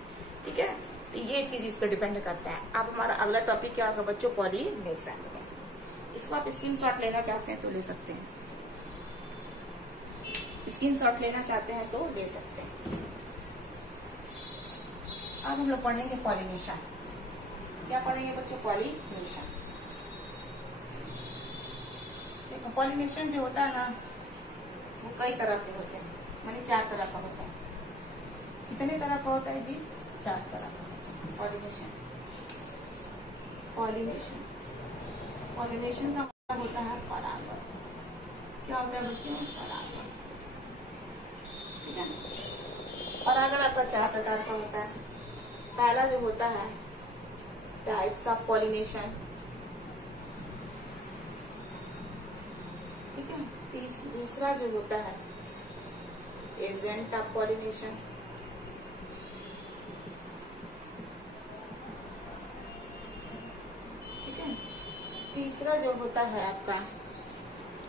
ठीक है। तो ये चीज इस पर डिपेंड करता है। अब हमारा अगला टॉपिक क्या होगा बच्चों? पॉलिनेशन। इसको आप स्क्रीनशॉट लेना चाहते हैं तो ले सकते हैं, स्क्रीनशॉट लेना चाहते हैं तो ले सकते हैं। अब हम लोग पढ़ेंगे पॉलिनेशन। क्या पढ़ेंगे बच्चों? पॉलिनेशन। देखो पॉलिनेशन जो होता है ना, वो कई तरह के होते हैं, माने 4 तरह का होता है। कितने तरह का होता है जी? 4 तरह का पॉलिनेशन। पॉलिनेशन पॉलिनेशन का मतलब होता है परागण। क्या होता है बच्चों? परागण, ठीक है। परागण आपका 4 प्रकार का होता है। पहला जो होता है टाइप्स ऑफ पॉलिनेशन, ठीक है। दूसरा जो होता है एजेंट ऑफ पॉलिनेशन, ठीक है। तीसरा जो होता है आपका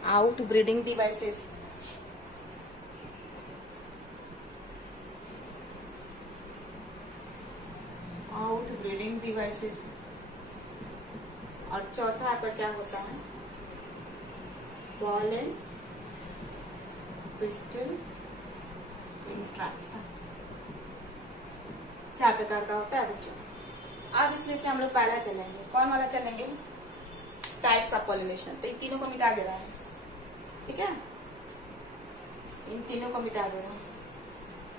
out breeding devices, out breeding devices. और चौथा आपका क्या होता है? Pollen crystal interaction. 4 प्रकार का होता है बच्चों। अब इसमें से हम लोग पहला चलेंगे। कौन वाला चलेंगे? Types of pollination. तो इन तीनों को मिटा दे रहा है, ठीक है। इन तीनों को मिटा दे रहा है।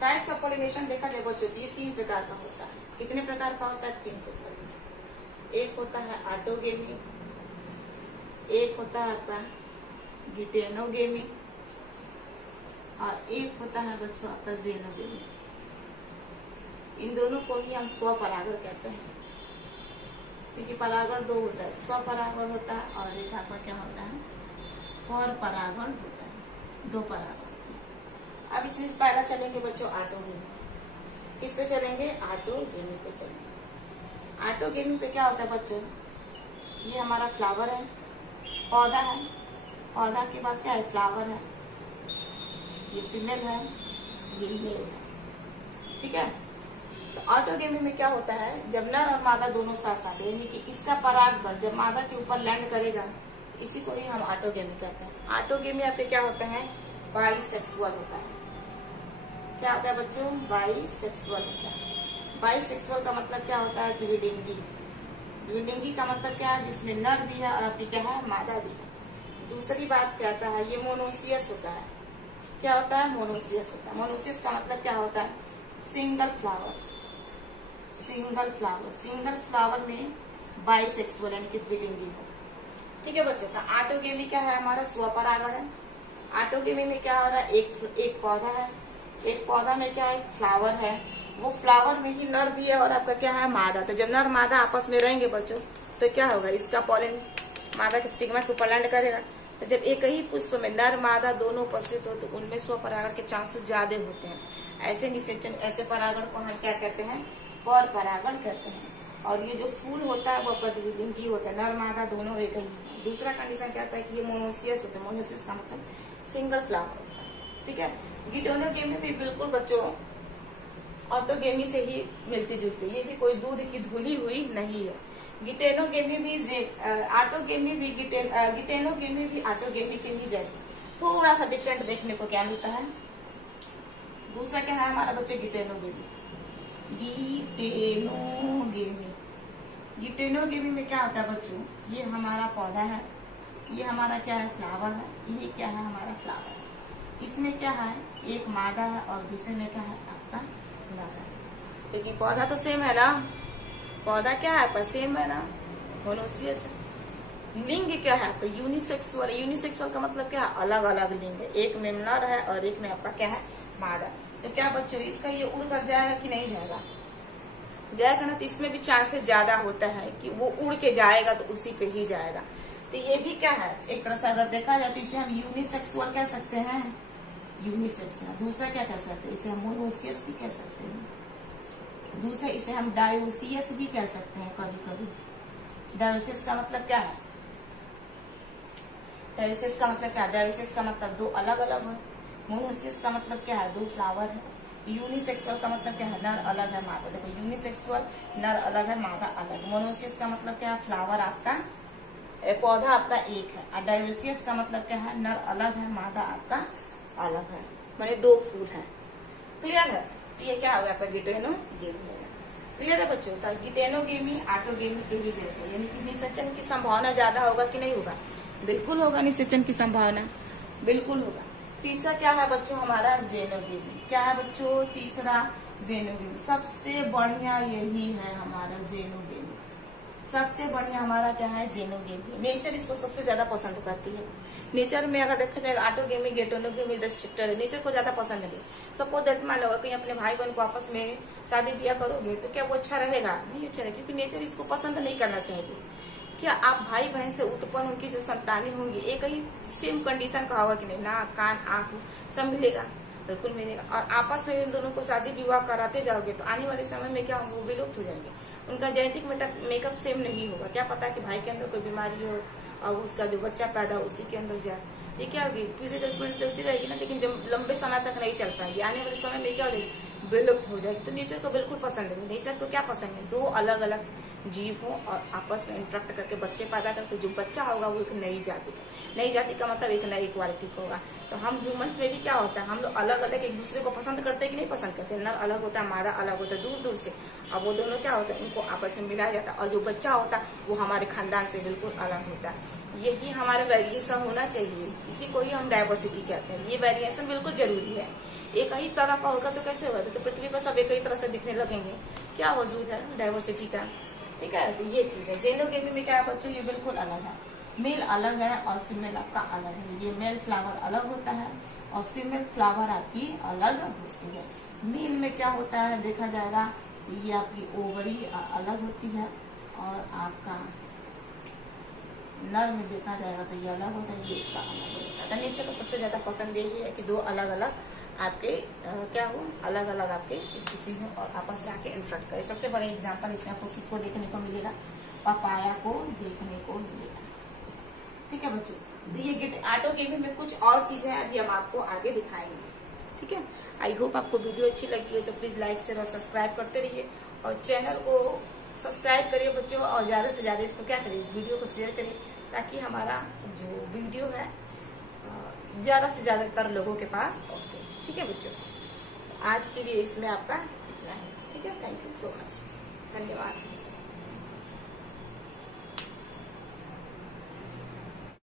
टाइप्स ऑफ पॉलिनेशन देखा जाए बच्चों, ये 3 प्रकार का होता है। कितने प्रकार का होता है? 3 प्रकार का। एक होता है ऑटोगेमी, एक होता है आपका गिटेनोगेमी, और एक होता है बच्चों आपका जेनोगेमी। इन दोनों को ही हम स्वपरागण कहते हैं, क्योंकि परागण 2 होता है, स्वपरागण होता है और एक आपका क्या होता है? पर परागण होता है, 2 परागण। अब इसमें पहला चलेंगे बच्चों ऑटोगेमी। किस पे चलेंगे? ऑटोगेमी पे चलेंगे। ऑटोगेमी पे क्या होता है बच्चों? ये हमारा फ्लावर है, पौधा है, पौधा के पास क्या है? फ्लावर है, ये फीमेल है, ये मेल है, ठीक है। तो ऑटोगेमी में क्या होता है? जब नर और मादा दोनों साथ साथ, यानी कि इसका परागण जब मादा के ऊपर लैंड करेगा, इसी को ही हम ऑटोगेमी कहते हैं। ऑटोगेमी पे क्या होता है? बाइसेक्सुअल होता है। क्या होता है बच्चों? बाइसेक्सुअल होता है। बाइसेक्सुअल का मतलब क्या होता है? द्विलिंगी। द्विलिंगी का मतलब क्या है? जिसमें नर भी है और आपकी क्या है? मादा भी है। दूसरी बात क्या होता है? ये मोनोसियस होता है। क्या होता है? मोनोसियस होता है। मोनोसियस का मतलब क्या होता है? Single flower. Single flower, single flower में बाइसेक्सुअल यानी कि द्विलिंगी हो, ठीक है बच्चों। तो ऑटोगेमी क्या है? हमारा स्वपरागण है। ऑटोगेमी में क्या हो रहा है? एक पौधा है, एक पौधा में क्या है? फ्लावर है, वो फ्लावर में ही नर भी है और आपका क्या है? मादा। तो जब नर मादा आपस में रहेंगे बच्चों, तो क्या होगा? इसका पॉलन मादा के स्टिग्मा के ऊपर लैंड करेगा। तो जब एक ही पुष्प में नर मादा दोनों उपस्थित हो, तो उनमें स्वपरागण के चांसेस ज्यादा होते हैं। ऐसे निषेचन, ऐसे परागण को हम क्या कहते हैं? पर परागण कहते हैं। और ये जो फूल होता है वो द्विलिंगी होता है, नर मादा दोनों एक ही है। दूसरा कंडीशन क्या होता है कि ये मोनोसियस होता है। मोनोसियस का मतलब सिंगल फ्लावर होता है, ठीक है। गिटेनोगेमी भी बिल्कुल बच्चों ऑटोगेमी से ही मिलती जुलती, ये भी कोई दूध की धुली हुई नहीं है। गिटेनोगेमी भी ऑटोगेमी भी गिटेनोगेमी भी ऑटोगेमी के ही जैसे थोड़ा सा डिफरेंट देखने को क्या मिलता है। दूसरा क्या है हमारा बच्चे गिटेनोगेमी। गिटेनोगेमी में क्या होता है बच्चों, ये हमारा पौधा है, ये हमारा क्या है फ्लावर है, ये क्या है हमारा फ्लावर है। इसमें क्या है एक मादा है और दूसरे में क्या है आपका नर है। क्योंकि पौधा तो सेम है ना, पौधा क्या है आपका सेम है ना, मोनोसियस है। लिंग क्या है आपका यूनिसेक्सुअल। यूनिसेक्सुअल का मतलब क्या है अलग अलग लिंग है, एक में नर है और एक में आपका क्या है मादा। तो क्या बच्चों इसका ये उड़ कर जाएगा कि नहीं जाएगा, जाएगा ना। तो इसमें भी चांसेस ज्यादा होता है कि वो उड़ के जाएगा तो उसी पे ही जाएगा। तो ये भी क्या है एक तरह से अगर देखा जाए तो इसे हम यूनिसेक्सुअल कह सकते हैं, यूनिसेक्सुअल। दूसरा क्या कह सकते हैं, इसे हम मोनोसियस भी कह सकते हैं। दूसरा इसे हम डायोसियस भी कह सकते हैं कभी कभी। डायोसियस का मतलब क्या है, डायोसियस का मतलब क्या है, डायोसियस का मतलब दो अलग अलग है। मोनोसियस का मतलब क्या है दो फ्लावर है। यूनिसेक्सुअल का मतलब क्या है नर अलग है मादा। देखो यूनिसेक्सुअल नर अलग है मादा अलग। मोनोसियस का मतलब क्या है फ्लावर आपका पौधा आपका एक है। और डायोसियस का मतलब क्या है नर अलग है मादा आपका अलग है, माने दो फूल है। क्लियर है। तो ये क्या हो गया आपका गिटेनोगेमी। क्लियर है बच्चों। तो गिटेनोगेमी ऑटोगेमी के ही जैसे, यानी कि निषेचन की संभावना ज्यादा होगा कि नहीं होगा, बिल्कुल होगा निषेचन की संभावना, बिल्कुल होगा। तीसरा क्या है बच्चों हमारा ज़ेनोगेमी। क्या है बच्चों तीसरा ज़ेनोगेमी। सबसे बढ़िया यही है हमारा ज़ेनोगेमी, सबसे बढ़िया हमारा क्या है ज़ेनोगेमी। नेचर इसको सबसे ज्यादा पसंद करती है। नेचर में अगर देखा जाएगा ऑटोगेमी गेटोनोगेमी रेस्ट्रिक्टेड है, नेचर को ज्यादा पसंद नहीं। सपोज दैट मान लो कहीं अपने भाई बहन को आपस में शादी ब्याह करोगे तो क्या वो अच्छा रहेगा, नहीं अच्छा रहेगा, क्योंकि नेचर इसको पसंद नहीं करना चाहिए। क्या आप भाई बहन से उत्पन्न उनकी जो संतानें होंगी एक ही सेम कंडीशन का होगा कि नहीं, नाक कान आंख सब मिलेगा, बिल्कुल मिलेगा। और आपस में इन दोनों को शादी विवाह कराते जाओगे तो आने वाले समय में क्या होगा वो विलुप्त हो जाएंगे, उनका जेनेटिक मेकअप सेम नहीं होगा। क्या पता है कि भाई के अंदर कोई बीमारी हो और उसका जो बच्चा पैदा हो उसी के अंदर जाए, तो क्या होगी पीढ़ी दर पीढ़ी चलती रहेगी ना, लेकिन जब लंबे समय तक नहीं चल पाएगी, आने वाले समय में क्या हो जाएगी विलुप्त हो जाएगी। तो नेचर को बिल्कुल पसंद नहीं। नेचर को क्या पसंद है, दो अलग अलग जीव हो और आपस में इंटरेक्ट करके बच्चे पैदा करते, जो बच्चा होगा वो एक नई जाति का, नई जाति का मतलब एक नई क्वालिटी का होगा। तो हम ह्यूमंस में भी क्या होता है, हम लोग अलग अलग एक दूसरे को पसंद करते हैं कि नहीं पसंद करते, नर अलग होता है मादा अलग होता है दूर दूर से, और वो दोनों क्या होता है उनको आपस में मिलाया जाता है, और जो बच्चा होता है वो हमारे खानदान से बिल्कुल अलग होता है। यही हमारा वेरिएशन होना चाहिए, इसी को ही हम डाइवर्सिटी कहते हैं। ये वेरिएशन बिल्कुल जरूरी है। एक ही तरह का होगा तो कैसे होगा, तो पृथ्वी पर सब एक ही तरह से दिखने लगेंगे, क्या वजूद है डाइवर्सिटी का, ठीक है। तो ये चीज है। ज़ेनोगेमी में क्या है बच्चों, ये बिल्कुल अलग है, मेल अलग है और फीमेल आपका अलग है। ये मेल फ्लावर अलग होता है और फीमेल फ्लावर आपकी अलग होती है। मेल में क्या होता है देखा जाएगा, ये आपकी ओवरी अलग होती है और आपका नर में देखा जाएगा तो ये अलग होता है, ये इसका अलग होता है। तो नेचर को सबसे ज्यादा पसंद यही है कि दो अलग अलग आपके क्या हो, अलग अलग आपके स्पीसीज हो और आपस में आके इंटरेक्ट करे। सबसे बड़ा एग्जांपल इसमें आपको किसको देखने को मिलेगा, पपाया को देखने को मिलेगा, ठीक है बच्चों। तो ये ऑटोगेमी में कुछ और चीजें अभी हम आपको आगे दिखाएंगे, ठीक है। आई होप आपको वीडियो अच्छी लगी हो तो प्लीज लाइक शेयर और सब्सक्राइब करते रहिए और चैनल को सब्सक्राइब करिए बच्चों, और ज्यादा से ज्यादा इसको क्या करिए, इस वीडियो को शेयर करिए ताकि हमारा जो वीडियो है ज्यादा से ज्यादातर लोगों के पास पहुंचे, ठीक है बच्चों। आज के लिए इसमें आपका इतना है, ठीक है। थैंक यू सो मच, धन्यवाद।